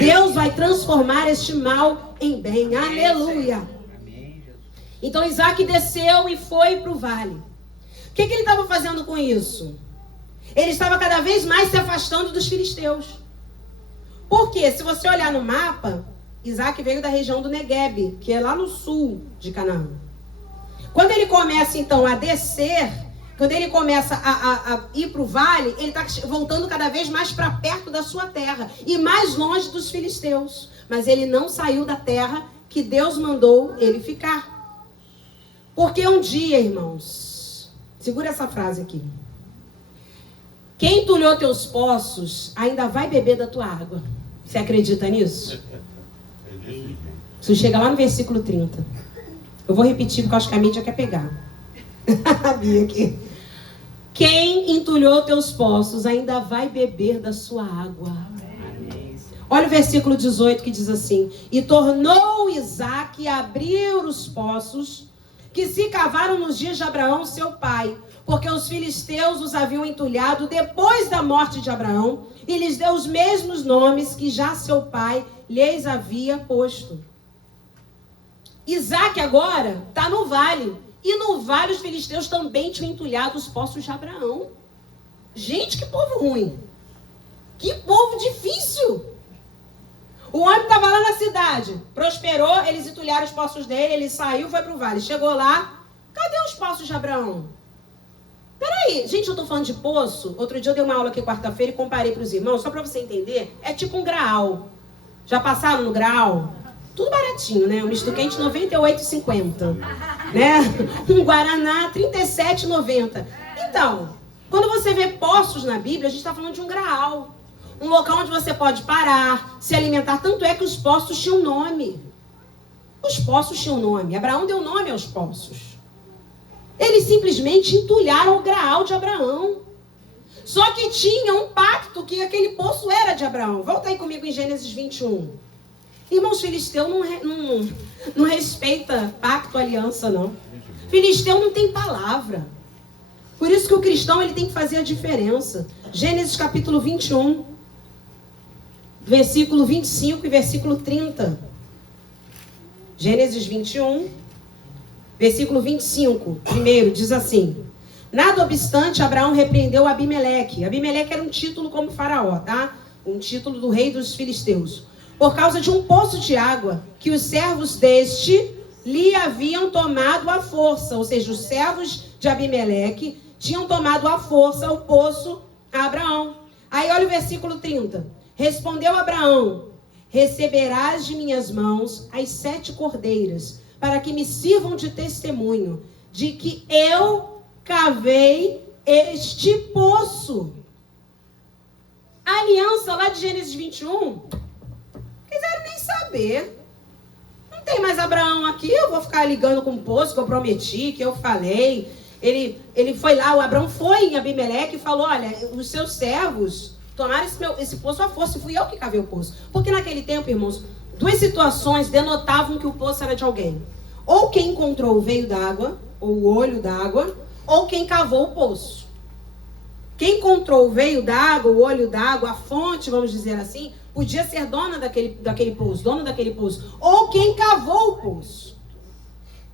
Deus vai transformar este mal em bem. Aleluia. Então Isaac desceu e foi para o vale. O que ele estava fazendo com isso? Ele estava cada vez mais se afastando dos filisteus. Por quê? Se você olhar no mapa, Isaac veio da região do Negueb, que é lá no sul de Canaã. Quando ele começa então a descer, quando ele começa a ir para o vale, ele está voltando cada vez mais para perto da sua terra e mais longe dos filisteus. Mas ele não saiu da terra que Deus mandou ele ficar. Porque um dia, irmãos, segura essa frase aqui. Quem entulhou teus poços ainda vai beber da tua água. Você acredita nisso? Isso chega lá no versículo 30. Eu vou repetir porque eu acho que a mídia quer pegar. Aqui. Quem entulhou teus poços ainda vai beber da sua água. Olha o versículo 18 que diz assim: e tornou Isaque a abrir os poços que se cavaram nos dias de Abraão, seu pai, porque os filisteus os haviam entulhado depois da morte de Abraão, e lhes deu os mesmos nomes que já seu pai lhes havia posto. Isaque agora está no vale, e no vale os filisteus também tinham entulhado os poços de Abraão. Gente, que povo ruim! Que povo difícil! O homem estava lá na cidade, prosperou, eles entulharam os poços dele, ele saiu, foi para o vale. Chegou lá, cadê os poços de Abraão? Peraí, gente, eu estou falando de poço. Outro dia eu dei uma aula aqui quarta-feira e comparei para os irmãos, só para você entender, é tipo um graal. Já passaram no graal? Tudo baratinho, né? Um misto quente R$ 98,50, né? Um Guaraná R$ 37,90. Então, quando você vê poços na Bíblia, a gente está falando de um graal. Um local onde você pode parar, se alimentar. Tanto é que os poços tinham nome. Os poços tinham nome. Abraão deu nome aos poços. Eles simplesmente entulharam o graal de Abraão. Só que tinha um pacto que aquele poço era de Abraão. Volta aí comigo em Gênesis 21. Irmãos, filisteu não respeita pacto, aliança, não. Filisteu não tem palavra. Por isso que o cristão ele tem que fazer a diferença. Gênesis capítulo 21. Versículo 25 e versículo 30. Gênesis 21, versículo 25. Primeiro, diz assim: nada obstante, Abraão repreendeu Abimeleque. Abimeleque era um título como faraó, tá? Um título do rei dos filisteus. Por causa de um poço de água que os servos deste lhe haviam tomado à força. Ou seja, os servos de Abimeleque tinham tomado à força o poço a Abraão. Aí olha o versículo 30. Respondeu Abraão: receberás de minhas mãos as 7 cordeiras, para que me sirvam de testemunho de que eu cavei este poço. A aliança lá de Gênesis 21, quiseram nem saber. Não tem mais Abraão aqui, eu vou ficar ligando com o poço que eu prometi, que eu falei. Ele foi lá, o Abraão foi em Abimeleque e falou: olha, os seus servos tomaram esse poço à força, e fui eu que cavei o poço. Porque naquele tempo, irmãos, 2 situações denotavam que o poço era de alguém. Ou quem encontrou o veio d'água, ou o olho d'água, ou quem cavou o poço. Quem encontrou o veio d'água, o olho d'água, a fonte, vamos dizer assim, podia ser dona daquele poço, dono daquele poço. Ou quem cavou o poço.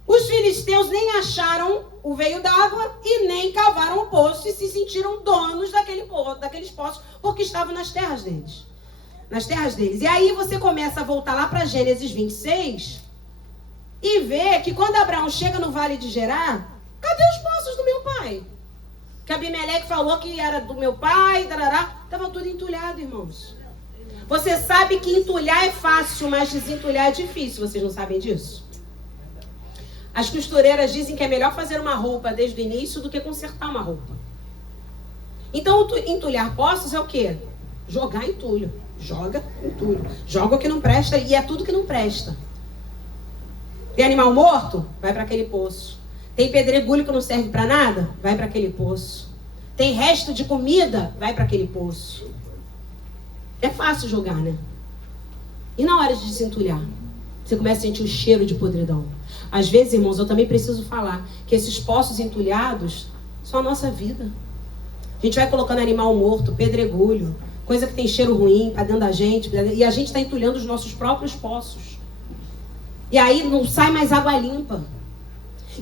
Os filisteus nem acharam o veio d'água e nem cavaram o poço e se sentiram donos daqueles poços, porque estavam nas terras deles. E aí você começa a voltar lá para Gênesis 26 e vê que quando Abraão chega no Vale de Gerar, cadê os poços do meu pai? Que Abimeleque falou que era do meu pai, estava tudo entulhado, irmãos. Você sabe que entulhar é fácil, mas desentulhar é difícil, vocês não sabem disso? As costureiras dizem que é melhor fazer uma roupa desde o início do que consertar uma roupa. Então, entulhar poços é o quê? Jogar entulho. Joga entulho. Joga o que não presta e é tudo que não presta. Tem animal morto? Vai para aquele poço. Tem pedregulho que não serve para nada? Vai para aquele poço. Tem resto de comida? Vai para aquele poço. É fácil jogar, né? E na hora de desentulhar? Você começa a sentir o cheiro de podridão. Às vezes, irmãos, eu também preciso falar que esses poços entulhados são a nossa vida. A gente vai colocando animal morto, pedregulho, coisa que tem cheiro ruim para dentro da gente, e a gente está entulhando os nossos próprios poços. E aí não sai mais água limpa.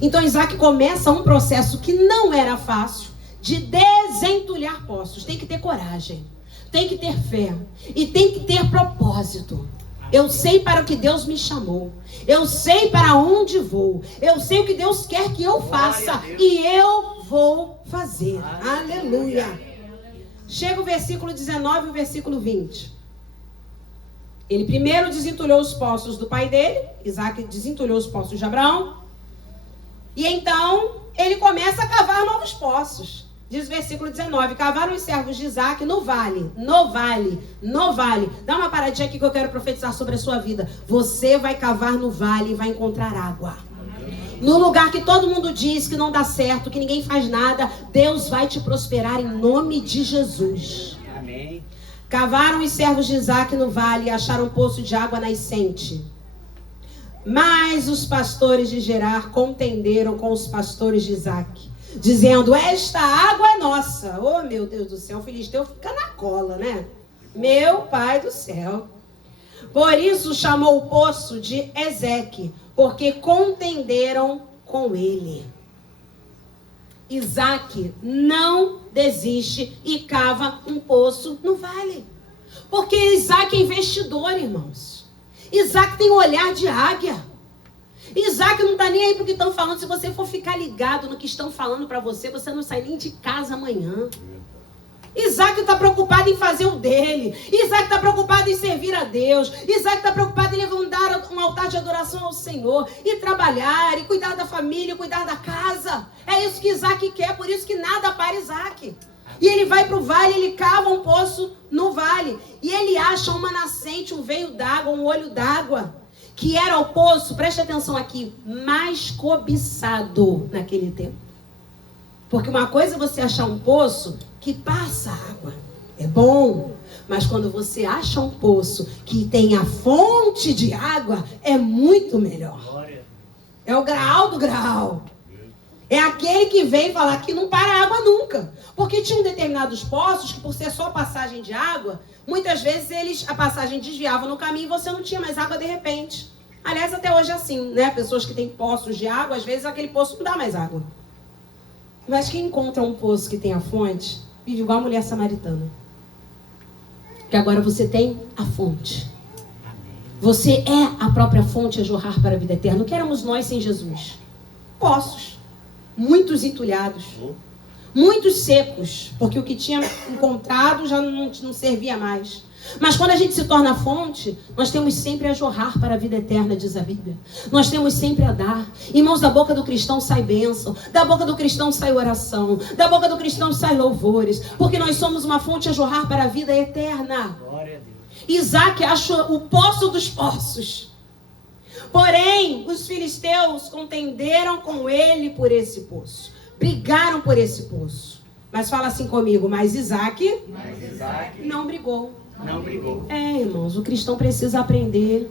Então Isaac começa um processo que não era fácil de desentulhar poços. Tem que ter coragem, tem que ter fé e tem que ter propósito. Eu sei para o que Deus me chamou. Eu sei para onde vou. Eu sei o que Deus quer que eu faça. E eu vou fazer. Aleluia. Chega o versículo 19 e o versículo 20. Ele primeiro desentulhou os poços do pai dele. Isaac desentulhou os poços de Abraão. E então ele começa a cavar novos poços. Diz o versículo 19, cavaram os servos de Isaac no vale. Dá uma paradinha aqui que eu quero profetizar sobre a sua vida. Você vai cavar no vale e vai encontrar água. No lugar que todo mundo diz que não dá certo, que ninguém faz nada, Deus vai te prosperar em nome de Jesus. Amém. Cavaram os servos de Isaac no vale e acharam um poço de água nascente. Mas os pastores de Gerar contenderam com os pastores de Isaac, dizendo, esta água é nossa. Oh, meu Deus do céu, o filisteu fica na cola, né? Meu pai do céu. Por isso chamou o poço de Ezeque, porque contenderam com ele. Isaac não desiste e cava um poço no vale. Porque Isaac é investidor, irmãos. Isaac tem um olhar de águia. Isaac não está nem aí para o que estão falando. Se você for ficar ligado no que estão falando para você, você não sai nem de casa amanhã. Isaac está preocupado em fazer o dele. Isaac está preocupado em servir a Deus. Isaac está preocupado em levantar um altar de adoração ao Senhor. E trabalhar, e cuidar da família, cuidar da casa. É isso que Isaac quer, por isso que nada para Isaac. E ele vai para o vale, ele cava um poço no vale. E ele acha uma nascente, um veio d'água, um olho d'água. Que era o poço, preste atenção aqui, mais cobiçado naquele tempo. Porque uma coisa é você achar um poço que passa água. É bom. Mas quando você acha um poço que tem a fonte de água, é muito melhor. É o graal do graal. É aquele que vem falar que não para água nunca. Porque tinham determinados poços que, por ser só passagem de água, muitas vezes a passagem desviava no caminho e você não tinha mais água de repente. Aliás, até hoje é assim, né? Pessoas que têm poços de água, às vezes aquele poço não dá mais água. Mas quem encontra um poço que tem a fonte, vive igual a mulher samaritana. Que agora você tem a fonte. Você é a própria fonte a jorrar para a vida eterna. O que éramos nós sem Jesus? Poços. Muitos entulhados. Muitos secos. Porque o que tinha encontrado já não servia mais. Mas quando a gente se torna fonte, nós temos sempre a jorrar para a vida eterna, diz a Bíblia. Nós temos sempre a dar. Irmãos, da boca do cristão sai bênção. Da boca do cristão sai oração. Da boca do cristão sai louvores. Porque nós somos uma fonte a jorrar para a vida eterna. Glória a Deus. Isaac acha o poço dos poços. Porém, os filisteus contenderam com ele por esse poço. Brigaram por esse poço. Mas fala assim comigo, mas Isaac não brigou. Não brigou. É, irmãos, o cristão precisa aprender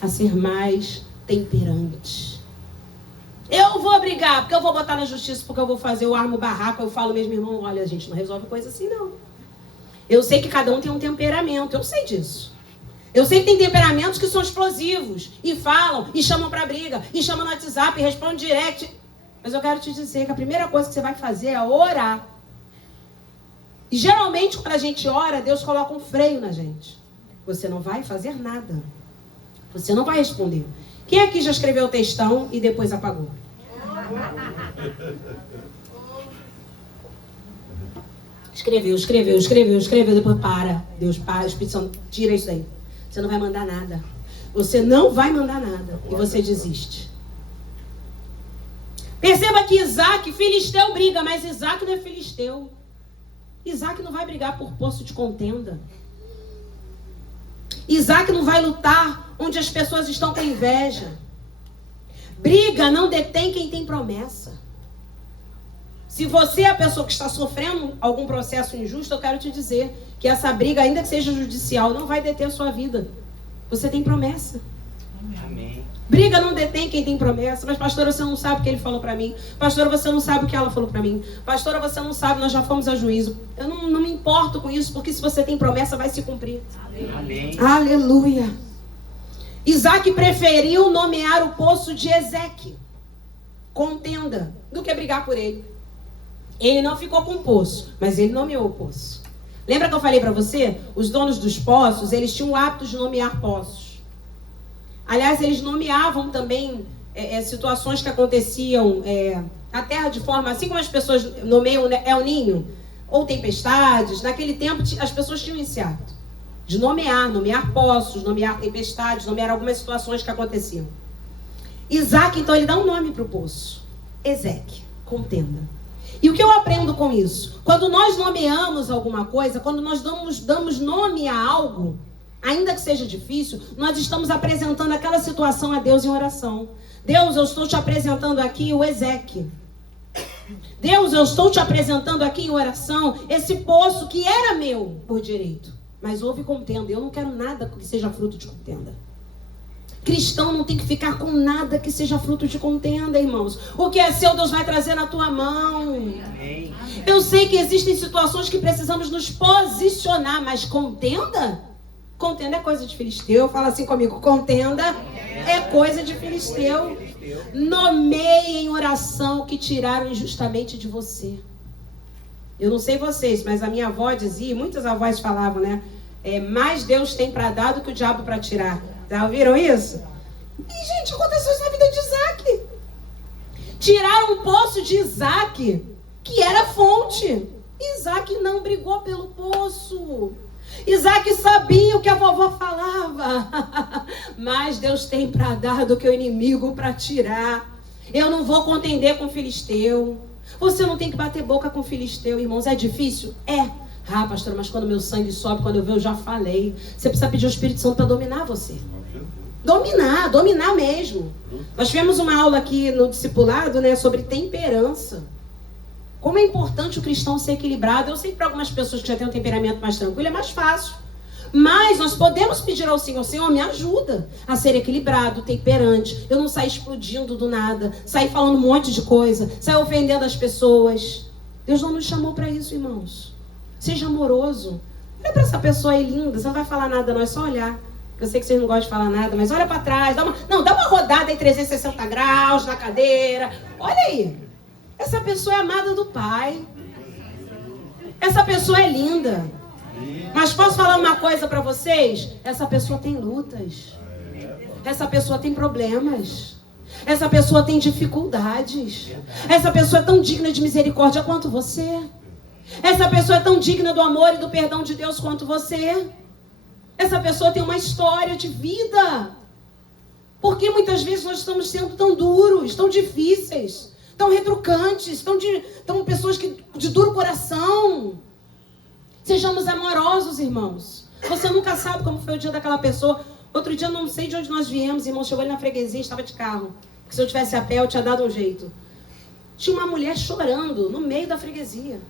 a ser mais temperante. Eu vou brigar, porque eu vou botar na justiça, porque eu vou fazer, eu armo barraco, eu falo mesmo, irmão, olha, a gente não resolve coisa assim, não. Eu sei que cada um tem um temperamento, eu sei disso. Eu sei que tem temperamentos que são explosivos, e falam, e chamam pra briga, e chamam no WhatsApp, e respondem direct. Mas eu quero te dizer que a primeira coisa que você vai fazer é orar. E geralmente, quando a gente ora, Deus coloca um freio na gente. Você não vai fazer nada. Você não vai responder. Quem aqui já escreveu o textão e depois apagou? Escreveu, depois para. Deus para, o Espírito Santo tira isso aí. Você não vai mandar nada. Você não vai mandar nada. E você desiste. Perceba que Isaac, filisteu briga, mas Isaac não é filisteu. Isaac não vai brigar por poço de contenda. Isaac não vai lutar onde as pessoas estão com inveja. Briga não detém quem tem promessa. Se você é a pessoa que está sofrendo algum processo injusto, eu quero te dizer que essa briga, ainda que seja judicial, não vai deter a sua vida. Você tem promessa. Amém. Briga não detém quem tem promessa. Mas, pastora, você não sabe o que ele falou para mim. Pastora, você não sabe o que ela falou para mim. Pastora, você não sabe, nós já fomos a juízo. Eu não me importo com isso, porque se você tem promessa, vai se cumprir. Amém. Aleluia. Isaac preferiu nomear o poço de Ezeque, contenda, do que brigar por ele. Ele não ficou com o poço, mas ele nomeou o poço. Lembra que eu falei para você? Os donos dos poços, eles tinham o hábito de nomear poços. Aliás, eles nomeavam também situações que aconteciam na terra de forma, assim como as pessoas nomeiam El Ninho, ou tempestades. Naquele tempo as pessoas tinham esse hábito de nomear poços, nomear tempestades, nomear algumas situações que aconteciam. Isaac, então, ele dá um nome para o poço. Ezeque, contenda. E o que eu aprendo com isso? Quando nós nomeamos alguma coisa, quando nós damos nome a algo, ainda que seja difícil, nós estamos apresentando aquela situação a Deus em oração. Deus, eu estou te apresentando aqui o Ezeque. Deus, eu estou te apresentando aqui em oração esse poço que era meu por direito. Mas houve contenda. Eu não quero nada que seja fruto de contenda. Cristão não tem que ficar com nada que seja fruto de contenda, irmãos. O que é seu, Deus vai trazer na tua mão. Amém. Eu sei que existem situações que precisamos nos posicionar, mas contenda? Contenda é coisa de filisteu. Fala assim comigo, contenda é coisa de filisteu. Nomeie em oração o que tiraram injustamente de você. Eu não sei vocês, mas a minha avó dizia, muitas avós falavam, né? Mais Deus tem para dar do que o diabo para tirar. Já ouviram isso? E, gente, aconteceu isso na vida de Isaac. Tiraram um poço de Isaac, que era fonte. Isaac não brigou pelo poço. Isaac sabia o que a vovó falava. Mas Deus tem para dar do que o inimigo para tirar. Eu não vou contender com o filisteu. Você não tem que bater boca com o filisteu, irmãos. É difícil? É. Ah, pastor, mas quando meu sangue sobe, quando eu vejo, eu já falei. Você precisa pedir ao Espírito Santo para dominar você. Dominar mesmo. Nós tivemos uma aula aqui no discipulado, né, sobre temperança. Como é importante o cristão ser equilibrado. Eu sei que para algumas pessoas que já têm um temperamento mais tranquilo é mais fácil. Mas nós podemos pedir ao Senhor, Senhor, me ajuda a ser equilibrado, temperante. Eu não sair explodindo do nada, sair falando um monte de coisa, sair ofendendo as pessoas. Deus não nos chamou para isso, irmãos. Seja amoroso. Olha para essa pessoa aí linda, você não vai falar nada não, é só olhar. Eu sei que vocês não gostam de falar nada, mas olha para trás, dá uma rodada em 360 graus na cadeira. Olha aí. Essa pessoa é amada do Pai. Essa pessoa é linda. Mas posso falar uma coisa para vocês? Essa pessoa tem lutas. Essa pessoa tem problemas. Essa pessoa tem dificuldades. Essa pessoa é tão digna de misericórdia quanto você. Essa pessoa é tão digna do amor e do perdão de Deus quanto você. Essa pessoa tem uma história de vida. Porque muitas vezes nós estamos sendo tão duros, tão difíceis, tão retrucantes, tão pessoas de duro coração. Sejamos amorosos, irmãos. Você nunca sabe como foi o dia daquela pessoa. Outro dia, eu não sei de onde nós viemos, irmão. Chegou ali na freguesia, estava de carro. Porque se eu tivesse a pé, eu tinha dado um jeito. Tinha uma mulher chorando no meio da freguesia.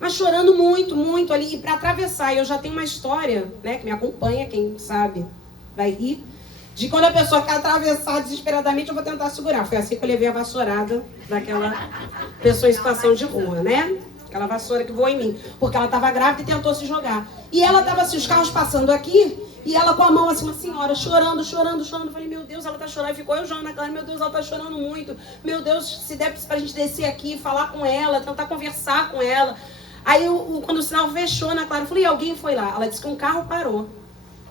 Mas chorando muito, muito ali. E para atravessar, eu já tenho uma história, né, que me acompanha, quem sabe vai rir. De quando a pessoa quer atravessar desesperadamente, eu vou tentar segurar. Foi assim que eu levei a vassourada daquela pessoa em situação de rua, né? Aquela vassoura que voou em mim. Porque ela estava grávida e tentou se jogar. E ela estava assim, os carros passando aqui, e ela com a mão assim, uma senhora, chorando. Eu falei, meu Deus, ela tá chorando. E ficou eu jogando na cara, meu Deus, ela tá chorando muito. Meu Deus, se der pra gente descer aqui, falar com ela, tentar conversar com ela. Aí, quando o sinal fechou na Clara, eu falei, alguém foi lá? Ela disse que um carro parou.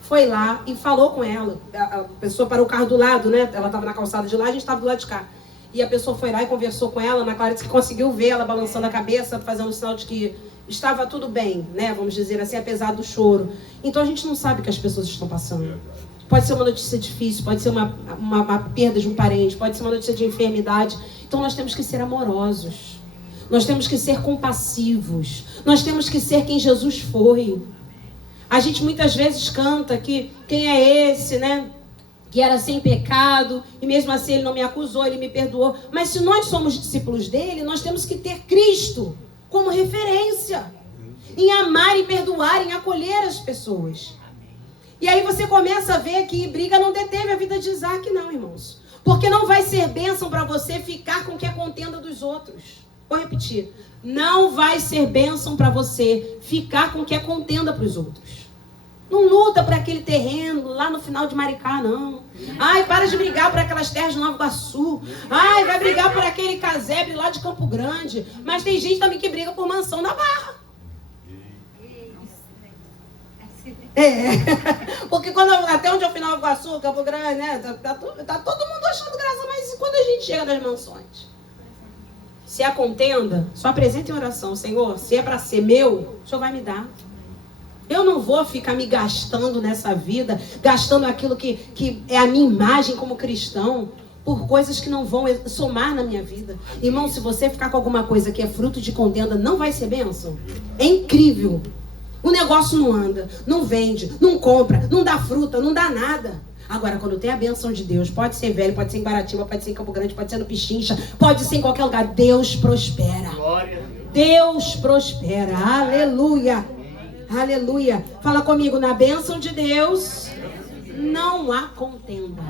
Foi lá e falou com ela. A pessoa parou o carro do lado, né? Ela estava na calçada de lá, a gente estava do lado de cá. E a pessoa foi lá e conversou com ela. Na Clara disse que conseguiu ver ela balançando a cabeça, fazendo um sinal de que estava tudo bem, né? Vamos dizer assim, apesar do choro. Então a gente não sabe o que as pessoas estão passando. Pode ser uma notícia difícil, pode ser uma perda de um parente, pode ser uma notícia de enfermidade. Então nós temos que ser amorosos. Nós temos que ser compassivos. Nós temos que ser quem Jesus foi. A gente muitas vezes canta que quem é esse, né? Que era sem pecado, e mesmo assim ele não me acusou, ele me perdoou. Mas se nós somos discípulos dele, nós temos que ter Cristo como referência. Em amar, em perdoar, em acolher as pessoas. E aí você começa a ver que briga não deteve a vida de Isaac, não, irmãos. Porque não vai ser bênção para você ficar com o que é contenda dos outros. Vou repetir. Não vai ser bênção para você ficar com o que é contenda para os outros. Não luta para aquele terreno lá no final de Maricá, não. Ai, para de brigar por aquelas terras de Nova Iguaçu. Ai, vai brigar por aquele casebre lá de Campo Grande. Mas tem gente também que briga por mansão na Barra. Porque até onde é o final de Iguaçu, Campo Grande, né? Tá todo mundo achando graça, mas quando a gente chega nas mansões? Se é contenda, só apresenta em oração. Senhor, se é para ser meu, o Senhor vai me dar. Eu não vou ficar me gastando nessa vida, gastando aquilo que é a minha imagem como cristão, por coisas que não vão somar na minha vida. Irmão, se você ficar com alguma coisa que é fruto de contenda, não vai ser bênção. É incrível. O negócio não anda, não vende, não compra, não dá fruta, não dá nada. Agora, quando tem a bênção de Deus, pode ser velho, pode ser em Guaratiba, pode ser em Campo Grande, pode ser no Pichincha, pode ser em qualquer lugar. Deus prospera. Glória. Deus prospera. Aleluia. Aleluia. Fala comigo, na bênção de Deus não há contenda.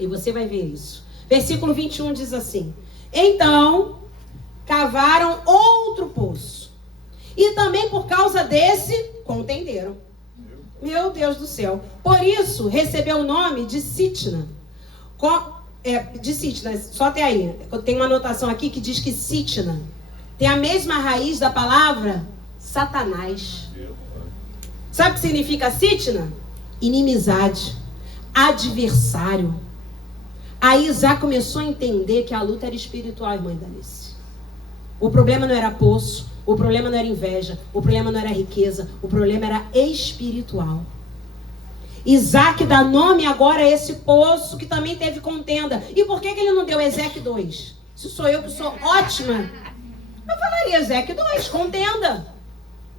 E você vai ver isso. Versículo 21 diz assim: então cavaram outro poço, e também por causa desse contenderam. Meu Deus do céu. Por isso recebeu o nome de Sitna. De Sitna, só até aí. Eu tenho uma anotação aqui que diz que Sitna tem a mesma raiz da palavra Satanás. Sabe o que significa Sitna? Inimizade, adversário. Aí Isaac começou a entender que a luta era espiritual, irmã Danice. O problema não era poço, o problema não era inveja, o problema não era riqueza, o problema era espiritual. Isaac dá nome agora a esse poço que também teve contenda. E por que ele não deu Ezequiel 2? Se sou eu que sou ótima, eu falaria Ezequiel 2, contenda.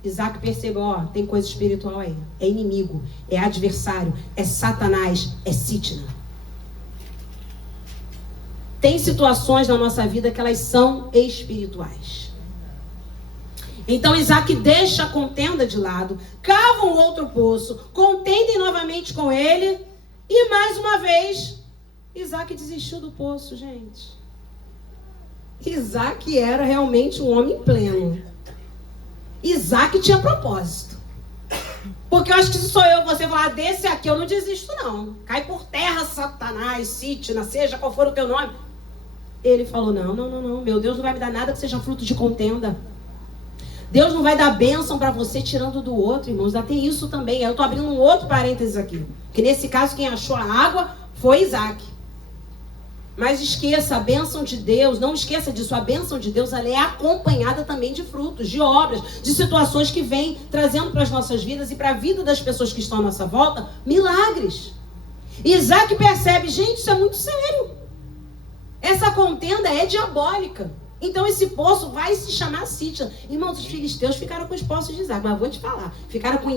Isaac percebeu, tem coisa espiritual aí. É inimigo, é adversário, é Satanás, é Sitna. Tem situações na nossa vida que elas são espirituais. Então Isaac deixa a contenda de lado, cava um outro poço, contendem novamente com ele, e mais uma vez, Isaac desistiu do poço, gente. Isaac era realmente um homem pleno. Isaac tinha propósito. Porque eu acho que se sou eu, você falar, desse aqui eu não desisto não. Cai por terra, Satanás, Sitna, seja qual for o teu nome. Ele falou, não, meu Deus não vai me dar nada que seja fruto de contenda. Deus não vai dar bênção para você tirando do outro, irmãos. Ainda tem isso também. Eu estou abrindo um outro parênteses aqui. Que nesse caso, quem achou a água foi Isaac. Mas esqueça, a bênção de Deus, não esqueça disso. A bênção de Deus, ela é acompanhada também de frutos, de obras, de situações que vêm trazendo para as nossas vidas e para a vida das pessoas que estão à nossa volta, milagres. Isaac percebe, gente, isso é muito sério. Essa contenda é diabólica. Então esse poço vai se chamar Sitna. Irmãos, os filisteus ficaram com os poços de Isaac, mas vou te falar, ficaram com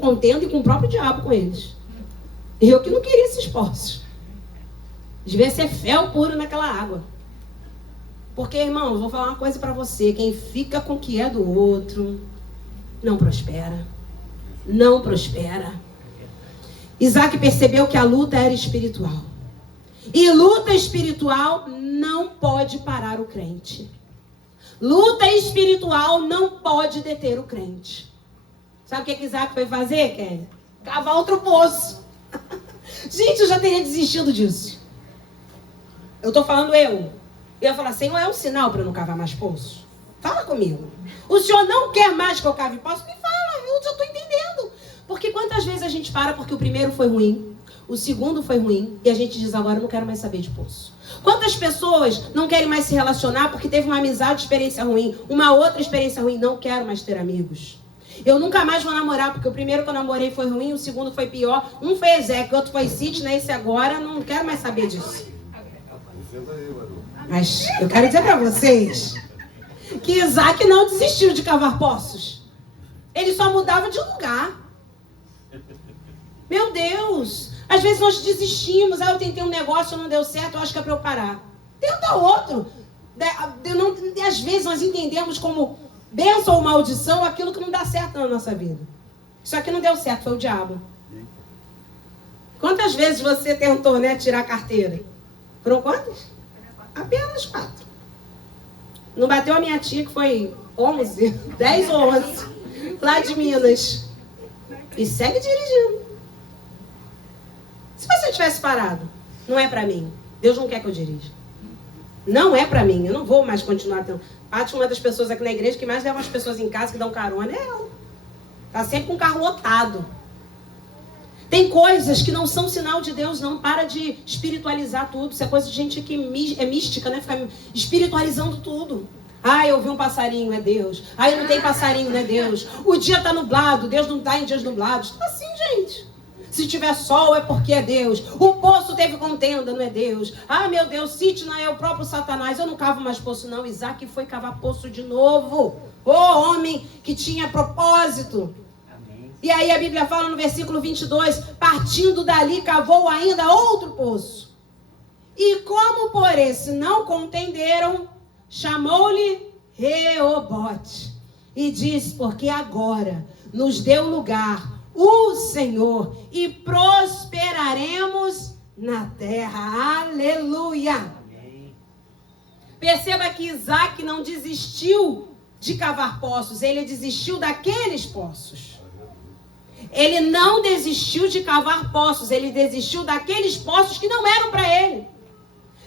contenda e com o próprio diabo com eles. Eu que não queria esses poços. Devia ser fel puro naquela água. Porque, irmão, vou falar uma coisa para você, quem fica com o que é do outro, não prospera. Não prospera. Isaac percebeu que a luta era espiritual. E luta espiritual não pode parar o crente. Luta espiritual não pode deter o crente. Sabe o que Isaac foi fazer, Kelly? Cavar outro poço. Gente, eu já teria desistido disso. Eu tô falando eu. Eu ia falar, Senhor, é um sinal para eu não cavar mais poço? Fala comigo. O Senhor não quer mais que eu cave poço? Me fala, eu já estou entendendo. Porque quantas vezes a gente para porque o primeiro foi ruim, o segundo foi ruim, e a gente diz, agora eu não quero mais saber de poço. Quantas pessoas não querem mais se relacionar porque teve uma amizade, experiência ruim, uma outra experiência ruim, não quero mais ter amigos. Eu nunca mais vou namorar, porque o primeiro que eu namorei foi ruim, o segundo foi pior, um foi Ezequiel, outro foi Sidney, esse agora, não quero mais saber disso. Mas eu quero dizer para vocês que Isaac não desistiu de cavar poços. Ele só mudava de lugar. Meu Deus! Às vezes nós desistimos. Eu tentei um negócio, não deu certo, eu acho que é para eu parar. Tenta outro. Às vezes nós entendemos como bênção ou maldição aquilo que não dá certo na nossa vida. Isso aqui não deu certo, foi o diabo. Quantas vezes você tentou, tirar a carteira? Foram quantas? Apenas 4. Não bateu a minha tia, que foi 11, 10 ou 11, lá de Minas. E segue dirigindo. Se você tivesse parado, não é pra mim. Deus não quer que eu dirija. Não é pra mim, eu não vou mais continuar tendo. Pati, uma das pessoas aqui na igreja que mais leva as pessoas em casa, que dão carona, é ela. Tá sempre com o carro lotado. Tem coisas que não são sinal de Deus, não. Para de espiritualizar tudo. Isso é coisa de gente que é mística, né? Ficar espiritualizando tudo. Ah, eu vi um passarinho, é Deus. Ah, eu não tenho passarinho, não é Deus. O dia tá nublado, Deus não tá em dias nublados. Tá assim, gente. Se tiver sol é porque é Deus. O poço teve contenda, não é Deus. Ah, meu Deus, Sidney é o próprio Satanás. Eu não cavo mais poço, não. Isaac foi cavar poço de novo. Ô homem que tinha propósito. E aí a Bíblia fala no versículo 22, partindo dali, cavou ainda outro poço. E como por esse não contenderam, chamou-lhe Reobote. E disse, porque agora nos deu lugar o Senhor e prosperaremos na terra. Aleluia! Amém. Perceba que Isaac não desistiu de cavar poços, ele desistiu daqueles poços. Ele não desistiu de cavar poços, ele desistiu daqueles poços que não eram para ele.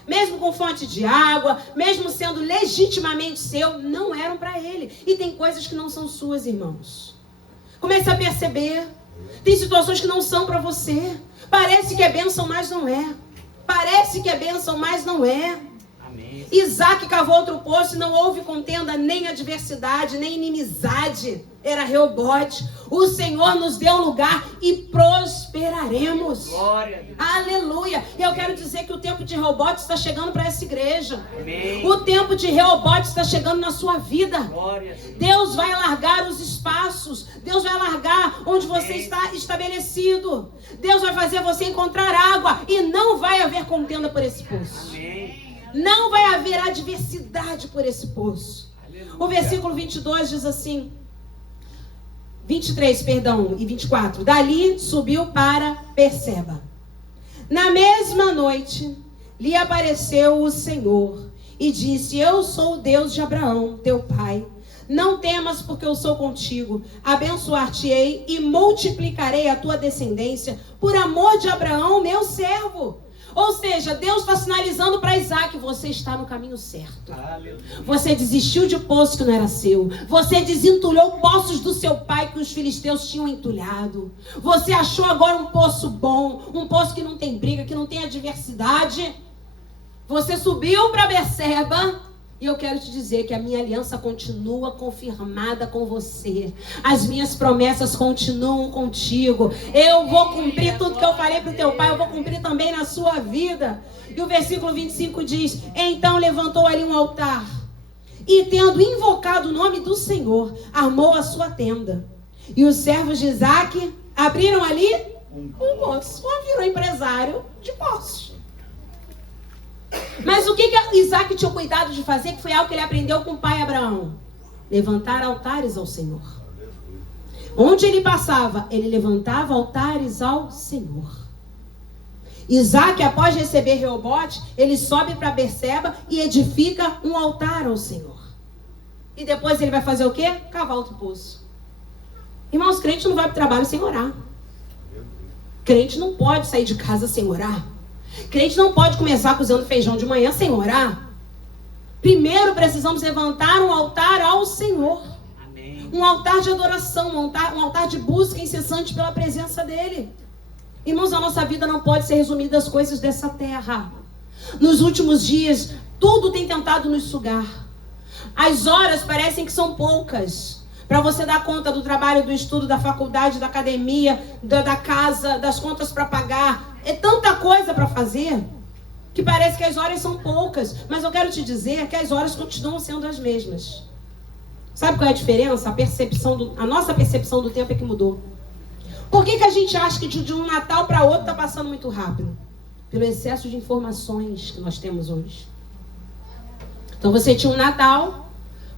Mesmo com fonte de água, mesmo sendo legitimamente seu, não eram para ele. E tem coisas que não são suas, irmãos. Comece a perceber. Tem situações que não são para você. Parece que é bênção, mas não é. Parece que é bênção, mas não é. Amém. Isaac cavou outro poço e não houve contenda, nem adversidade, nem inimizade. Era Reobote. O Senhor nos deu lugar e prosperaremos. Glória. Aleluia. E eu quero dizer que o tempo de Reobote está chegando para essa igreja. Amém. O tempo de Reobote está chegando na sua vida. Glória. Deus vai alargar os espaços. Deus vai alargar onde você está estabelecido. Deus vai fazer você encontrar água e não vai haver contenda por esse poço. Amém. Não vai haver adversidade por esse poço. Aleluia. O versículo 22 diz assim, 23, perdão, e 24. Dali subiu para Berseba. Na mesma noite, lhe apareceu o Senhor e disse, eu sou o Deus de Abraão, teu pai. Não temas, porque eu sou contigo. Abençoar-te-ei e multiplicarei a tua descendência por amor de Abraão, meu servo. Ou seja, Deus está sinalizando para Isaac, você está no caminho certo. Você desistiu de poço que não era seu. Você desentulhou poços do seu pai que os filisteus tinham entulhado. Você achou agora um poço bom, um poço que não tem briga, que não tem adversidade. Você subiu para Berseba. E eu quero te dizer que a minha aliança continua confirmada com você. As minhas promessas continuam contigo. Eu vou cumprir tudo que eu falei para o teu pai. Eu vou cumprir também na sua vida. E o versículo 25 diz, então levantou ali um altar. E tendo invocado o nome do Senhor, armou a sua tenda. E os servos de Isaac abriram ali um poço. Virou empresário de poços. Mas o que Isaac tinha cuidado de fazer, que foi algo que ele aprendeu com o pai Abraão? Levantar altares ao Senhor. Onde ele passava, ele levantava altares ao Senhor. Isaac, após receber Reobote, ele sobe para Berseba e edifica um altar ao Senhor. E depois ele vai fazer o quê? Cavar outro poço. Irmãos, crente não vai para o trabalho sem orar. Crente não pode sair de casa sem orar. Crente não pode começar cozinhando feijão de manhã sem orar. Primeiro precisamos levantar um altar ao Senhor. Amém. Um altar de adoração, um altar de busca incessante pela presença dele. Irmãos, a nossa vida não pode ser resumida às coisas dessa terra. Nos últimos dias, tudo tem tentado nos sugar. As horas parecem que são poucas para você dar conta do trabalho, do estudo, da faculdade, da academia, da casa, das contas para pagar. É tanta coisa para fazer que parece que as horas são poucas. Mas eu quero te dizer que as horas continuam sendo as mesmas. Sabe qual é a diferença? A nossa percepção do tempo é que mudou. Por que a gente acha que de um Natal para outro está passando muito rápido? Pelo excesso de informações que nós temos hoje. Então você tinha um Natal,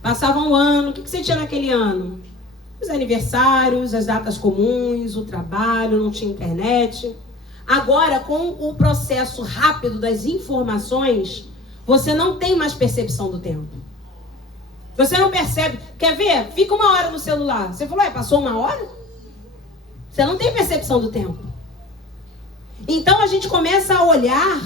passava um ano, o que você tinha naquele ano? Os aniversários, as datas comuns, o trabalho, não tinha internet. Agora, com o processo rápido das informações, você não tem mais percepção do tempo. Você não percebe. Quer ver? Fica uma hora no celular. Você falou, passou uma hora? Você não tem percepção do tempo. Então a gente começa a olhar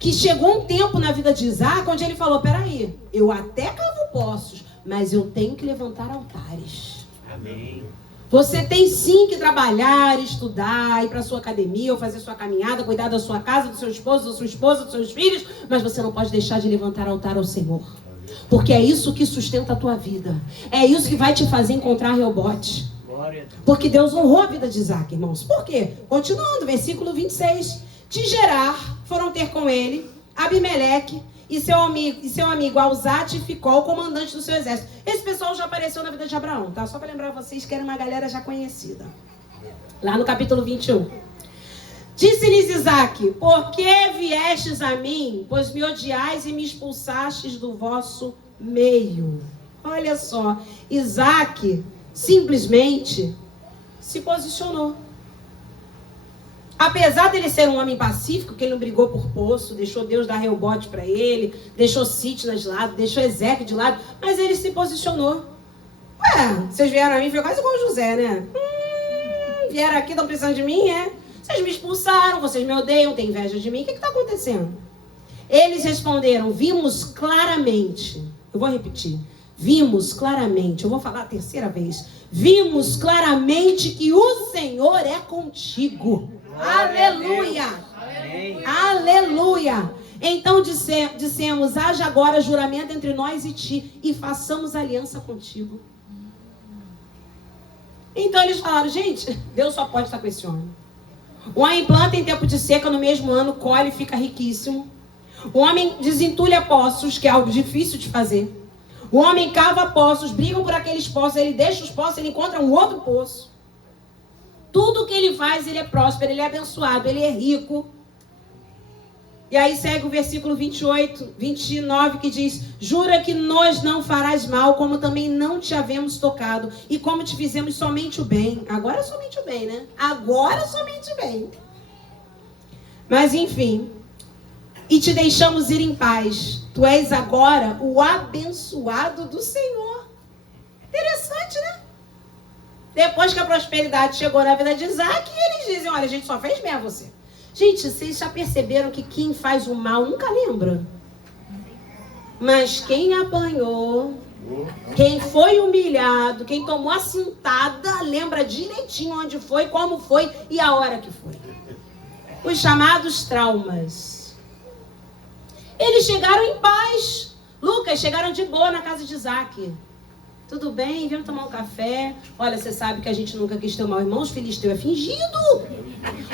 que chegou um tempo na vida de Isaac onde ele falou, peraí, eu até cavo poços, mas eu tenho que levantar altares. Amém. Você tem sim que trabalhar, estudar, ir para sua academia, ou fazer sua caminhada, cuidar da sua casa, do seu esposo, da sua esposa, dos seus filhos, mas você não pode deixar de levantar altar ao Senhor. Porque é isso que sustenta a tua vida. É isso que vai te fazer encontrar Reobote. Porque Deus honrou a vida de Isaac, irmãos. Por quê? Continuando, versículo 26. De Gerar foram ter com ele Abimeleque e seu amigo Alzate e Ficol, comandante do seu exército. Esse pessoal já apareceu na vida de Abraão, tá? Só para lembrar vocês que era uma galera já conhecida. Lá no capítulo 21. Disse-lhes Isaac, por que viestes a mim, pois me odiais e me expulsastes do vosso meio? Olha só, Isaac simplesmente se posicionou. Apesar dele ser um homem pacífico, que ele não brigou por poço, deixou Deus dar Reobote para ele, deixou Sitna de lado, deixou Ezequiel de lado, mas ele se posicionou. Vocês vieram a mim, foi quase igual o José, né? Vieram aqui, estão precisando de mim, é? Vocês me expulsaram, vocês me odeiam, têm inveja de mim, o que está acontecendo? Eles responderam, vimos claramente, eu vou repetir, vimos claramente, eu vou falar a terceira vez, vimos claramente que o Senhor é contigo. Aleluia! Aleluia! Então dissemos, haja agora juramento entre nós e ti, e façamos aliança contigo. Então eles falaram, gente, Deus só pode estar com esse homem. O homem planta em tempo de seca, no mesmo ano, colhe e fica riquíssimo. O homem desentulha poços, que é algo difícil de fazer. O homem cava poços, brigam por aqueles poços, ele deixa os poços, ele encontra um outro poço. Tudo que ele faz, ele é próspero, ele é abençoado, ele é rico. E aí segue o versículo 29, que diz, jura que nós não farás mal, como também não te havemos tocado, e como te fizemos somente o bem. Agora somente o bem, né? Agora somente o bem. Mas enfim, e te deixamos ir em paz. Tu és agora o abençoado do Senhor. Interessante, né? Depois que a prosperidade chegou na vida de Isaac, eles dizem, olha, a gente só fez bem a você. Gente, vocês já perceberam que quem faz o mal nunca lembra? Mas quem apanhou, quem foi humilhado, quem tomou a cintada, lembra direitinho onde foi, como foi e a hora que foi. Os chamados traumas. Eles chegaram em paz. Lucas, chegaram de boa na casa de Isaac. Tudo bem, vamos tomar um café. Olha, você sabe que a gente nunca quis ter mal, irmãos. Filisteu é fingido.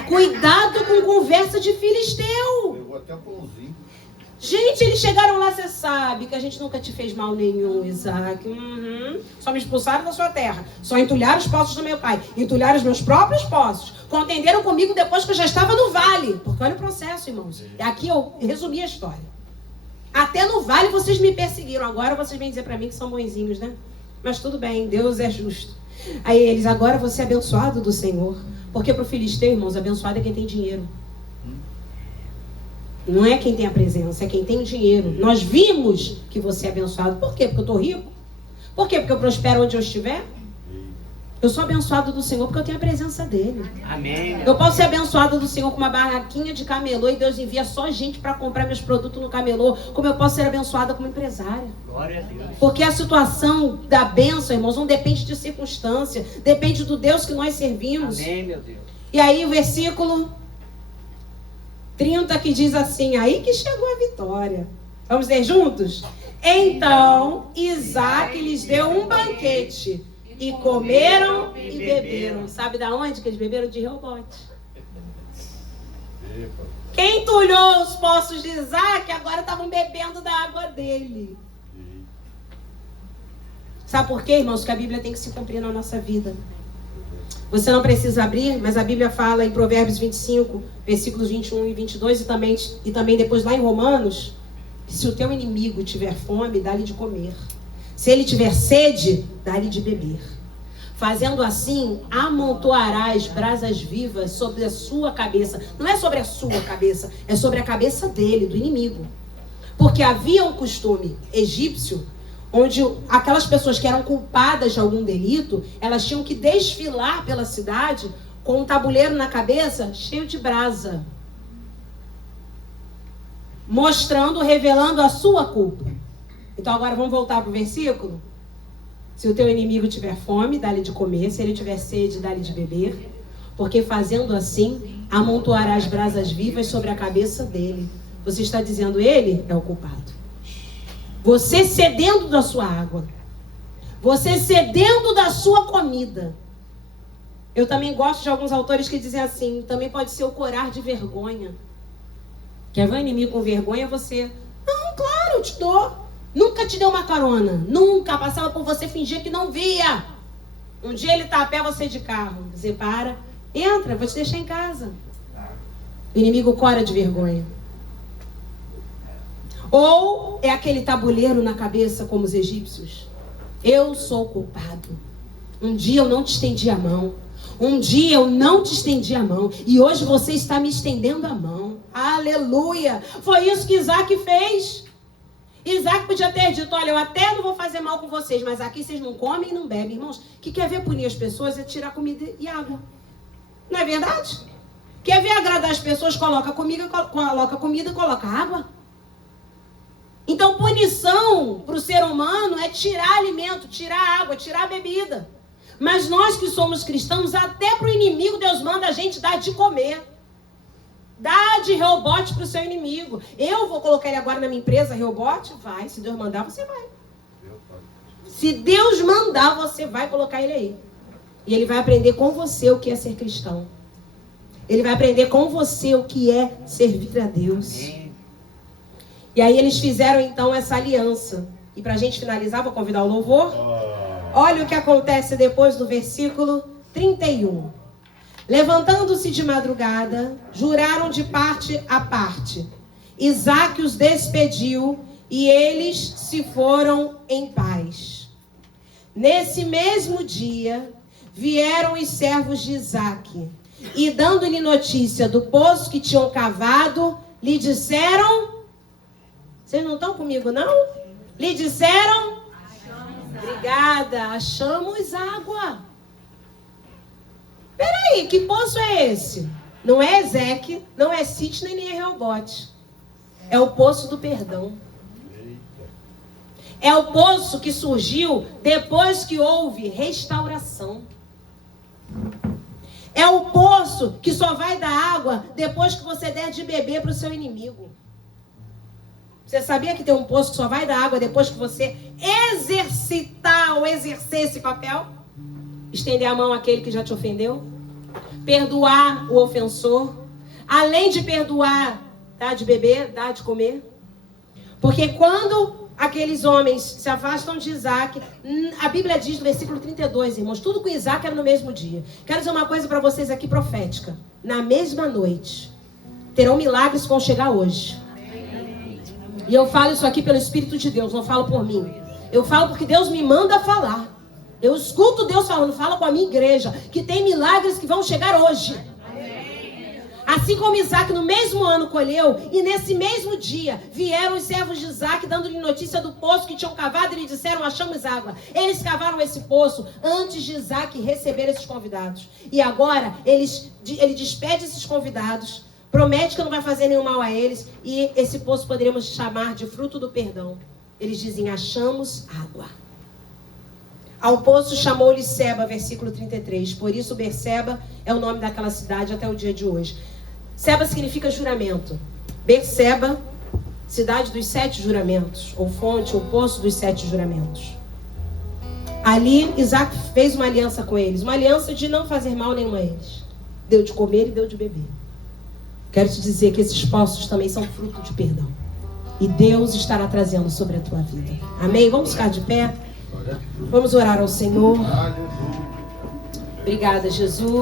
Cuidado com conversa de filisteu. Pegou até pãozinho. Gente, eles chegaram lá, você sabe que a gente nunca te fez mal nenhum, Isaac. Só me expulsaram da sua terra. Só entulharam os poços do meu pai. Entulharam os meus próprios poços. Contenderam comigo depois que eu já estava no vale. Porque olha o processo, irmãos. Aqui eu resumi a história. Até no vale vocês me perseguiram. Agora vocês vêm dizer para mim que são bonzinhos, né? Mas tudo bem, Deus é justo. Aí eles, agora você é abençoado do Senhor. Porque para o filisteu, irmãos, abençoado é quem tem dinheiro. Não é quem tem a presença, é quem tem dinheiro. Nós vimos que você é abençoado. Por quê? Porque eu estou rico? Por quê? Porque eu prospero onde eu estiver? Eu sou abençoado do Senhor porque eu tenho a presença dele. Amém. Eu posso ser abençoado do Senhor com uma barraquinha de camelô e Deus envia só gente para comprar meus produtos no camelô. Como eu posso ser abençoada como empresária. Glória a Deus. Porque a situação da bênção, irmãos, não depende de circunstância. Depende do Deus que nós servimos. Amém, meu Deus. E aí o versículo 30 que diz assim, aí que chegou a vitória. Vamos ler juntos? Então Isaac lhes deu um banquete. E comeram e beberam. Sabe da onde que eles beberam? De Reobote. Quem entulhou os poços de Isaac, agora estavam bebendo da água dele. Sabe por quê, irmãos? Que a Bíblia tem que se cumprir na nossa vida. Você não precisa abrir, mas a Bíblia fala em Provérbios 25, versículos 21 e 22, e também depois lá em Romanos, que se o teu inimigo tiver fome, dá-lhe de comer. Se ele tiver sede, dá-lhe de beber. Fazendo assim, amontoarás brasas vivas sobre a sua cabeça. Não é sobre a sua cabeça, é sobre a cabeça dele, do inimigo. Porque havia um costume egípcio, onde aquelas pessoas que eram culpadas de algum delito, elas tinham que desfilar pela cidade com um tabuleiro na cabeça cheio de brasa. Mostrando, revelando a sua culpa. Então agora vamos voltar para o versículo. Se o teu inimigo tiver fome, dá-lhe de comer. Se ele tiver sede, dá-lhe de beber. Porque fazendo assim, amontoarás brasas vivas sobre a cabeça dele. Você está dizendo, ele é o culpado. Você cedendo da sua água. Você cedendo da sua comida. Eu também gosto de alguns autores que dizem assim, também pode ser o corar de vergonha. Quer ver o inimigo com vergonha? Você, não, claro, eu te dou. Nunca te deu uma carona. Nunca passava por você, fingia que não via. Um dia ele tá a pé, você de carro. Você para, entra, vou te deixar em casa. O inimigo cora de vergonha. Ou é aquele tabuleiro na cabeça como os egípcios. Eu sou culpado. Um dia eu não te estendi a mão. Um dia eu não te estendi a mão. E hoje você está me estendendo a mão. Aleluia. Foi isso que Isaac fez. Isaac podia ter dito, olha, eu até não vou fazer mal com vocês, mas aqui vocês não comem e não bebem. Irmãos, que quer ver punir as pessoas é tirar comida e água. Não é verdade? Quer ver agradar as pessoas, coloca comida, coloca água. Então, punição para o ser humano é tirar alimento, tirar água, tirar bebida. Mas nós que somos cristãos, até para o inimigo, Deus manda a gente dar de comer. Dá de Reobote para o seu inimigo. Eu vou colocar ele agora na minha empresa, Reobote? Vai. Se Deus mandar, você vai. Se Deus mandar, você vai colocar ele aí. E ele vai aprender com você o que é ser cristão. Ele vai aprender com você o que é servir a Deus. E aí eles fizeram então essa aliança. E para a gente finalizar, vou convidar o louvor. Olha o que acontece depois do versículo 31. Levantando-se de madrugada, juraram de parte a parte. Isaac os despediu e eles se foram em paz. Nesse mesmo dia, vieram os servos de Isaac e, dando-lhe notícia do poço que tinham cavado, lhe disseram... Vocês não estão comigo, não? Lhe disseram... Obrigada, achamos água. Peraí, que poço é esse? Não é Ezeque, não é Sitna nem é Reobote. É o poço do perdão. É o poço que surgiu depois que houve restauração. É o poço que só vai dar água depois que você der de beber para o seu inimigo. Você sabia que tem um poço que só vai dar água depois que você exercitar ou exercer esse papel? Estender a mão àquele que já te ofendeu. Perdoar o ofensor. Além de perdoar, dá de beber, dá de comer. Porque quando aqueles homens se afastam de Isaac, a Bíblia diz no versículo 32, irmãos, tudo com Isaac era no mesmo dia. Quero dizer uma coisa para vocês aqui profética. Na mesma noite, terão milagres que vão chegar hoje. E eu falo isso aqui pelo Espírito de Deus, não falo por mim. Eu falo porque Deus me manda falar. Eu escuto Deus falando, fala com a minha igreja, que tem milagres que vão chegar hoje. Assim como Isaac no mesmo ano colheu, e nesse mesmo dia vieram os servos de Isaac dando-lhe notícia do poço que tinham cavado e lhe disseram, achamos água. Eles cavaram esse poço antes de Isaac receber esses convidados. E agora ele despede esses convidados, promete que não vai fazer nenhum mal a eles, e esse poço poderíamos chamar de fruto do perdão. Eles dizem, achamos água. Ao poço chamou-lhe Seba, versículo 33. Por isso Berseba é o nome daquela cidade até o dia de hoje. Seba significa juramento. Berseba, cidade dos 7 juramentos, ou fonte, ou poço dos 7 juramentos. Ali Isaac fez uma aliança com eles, uma aliança de não fazer mal nenhum a eles. Deu de comer e deu de beber. Quero te dizer que esses poços também são fruto de perdão. E Deus estará trazendo sobre a tua vida. Amém? Vamos ficar de pé? Vamos orar ao Senhor. Obrigada, Jesus.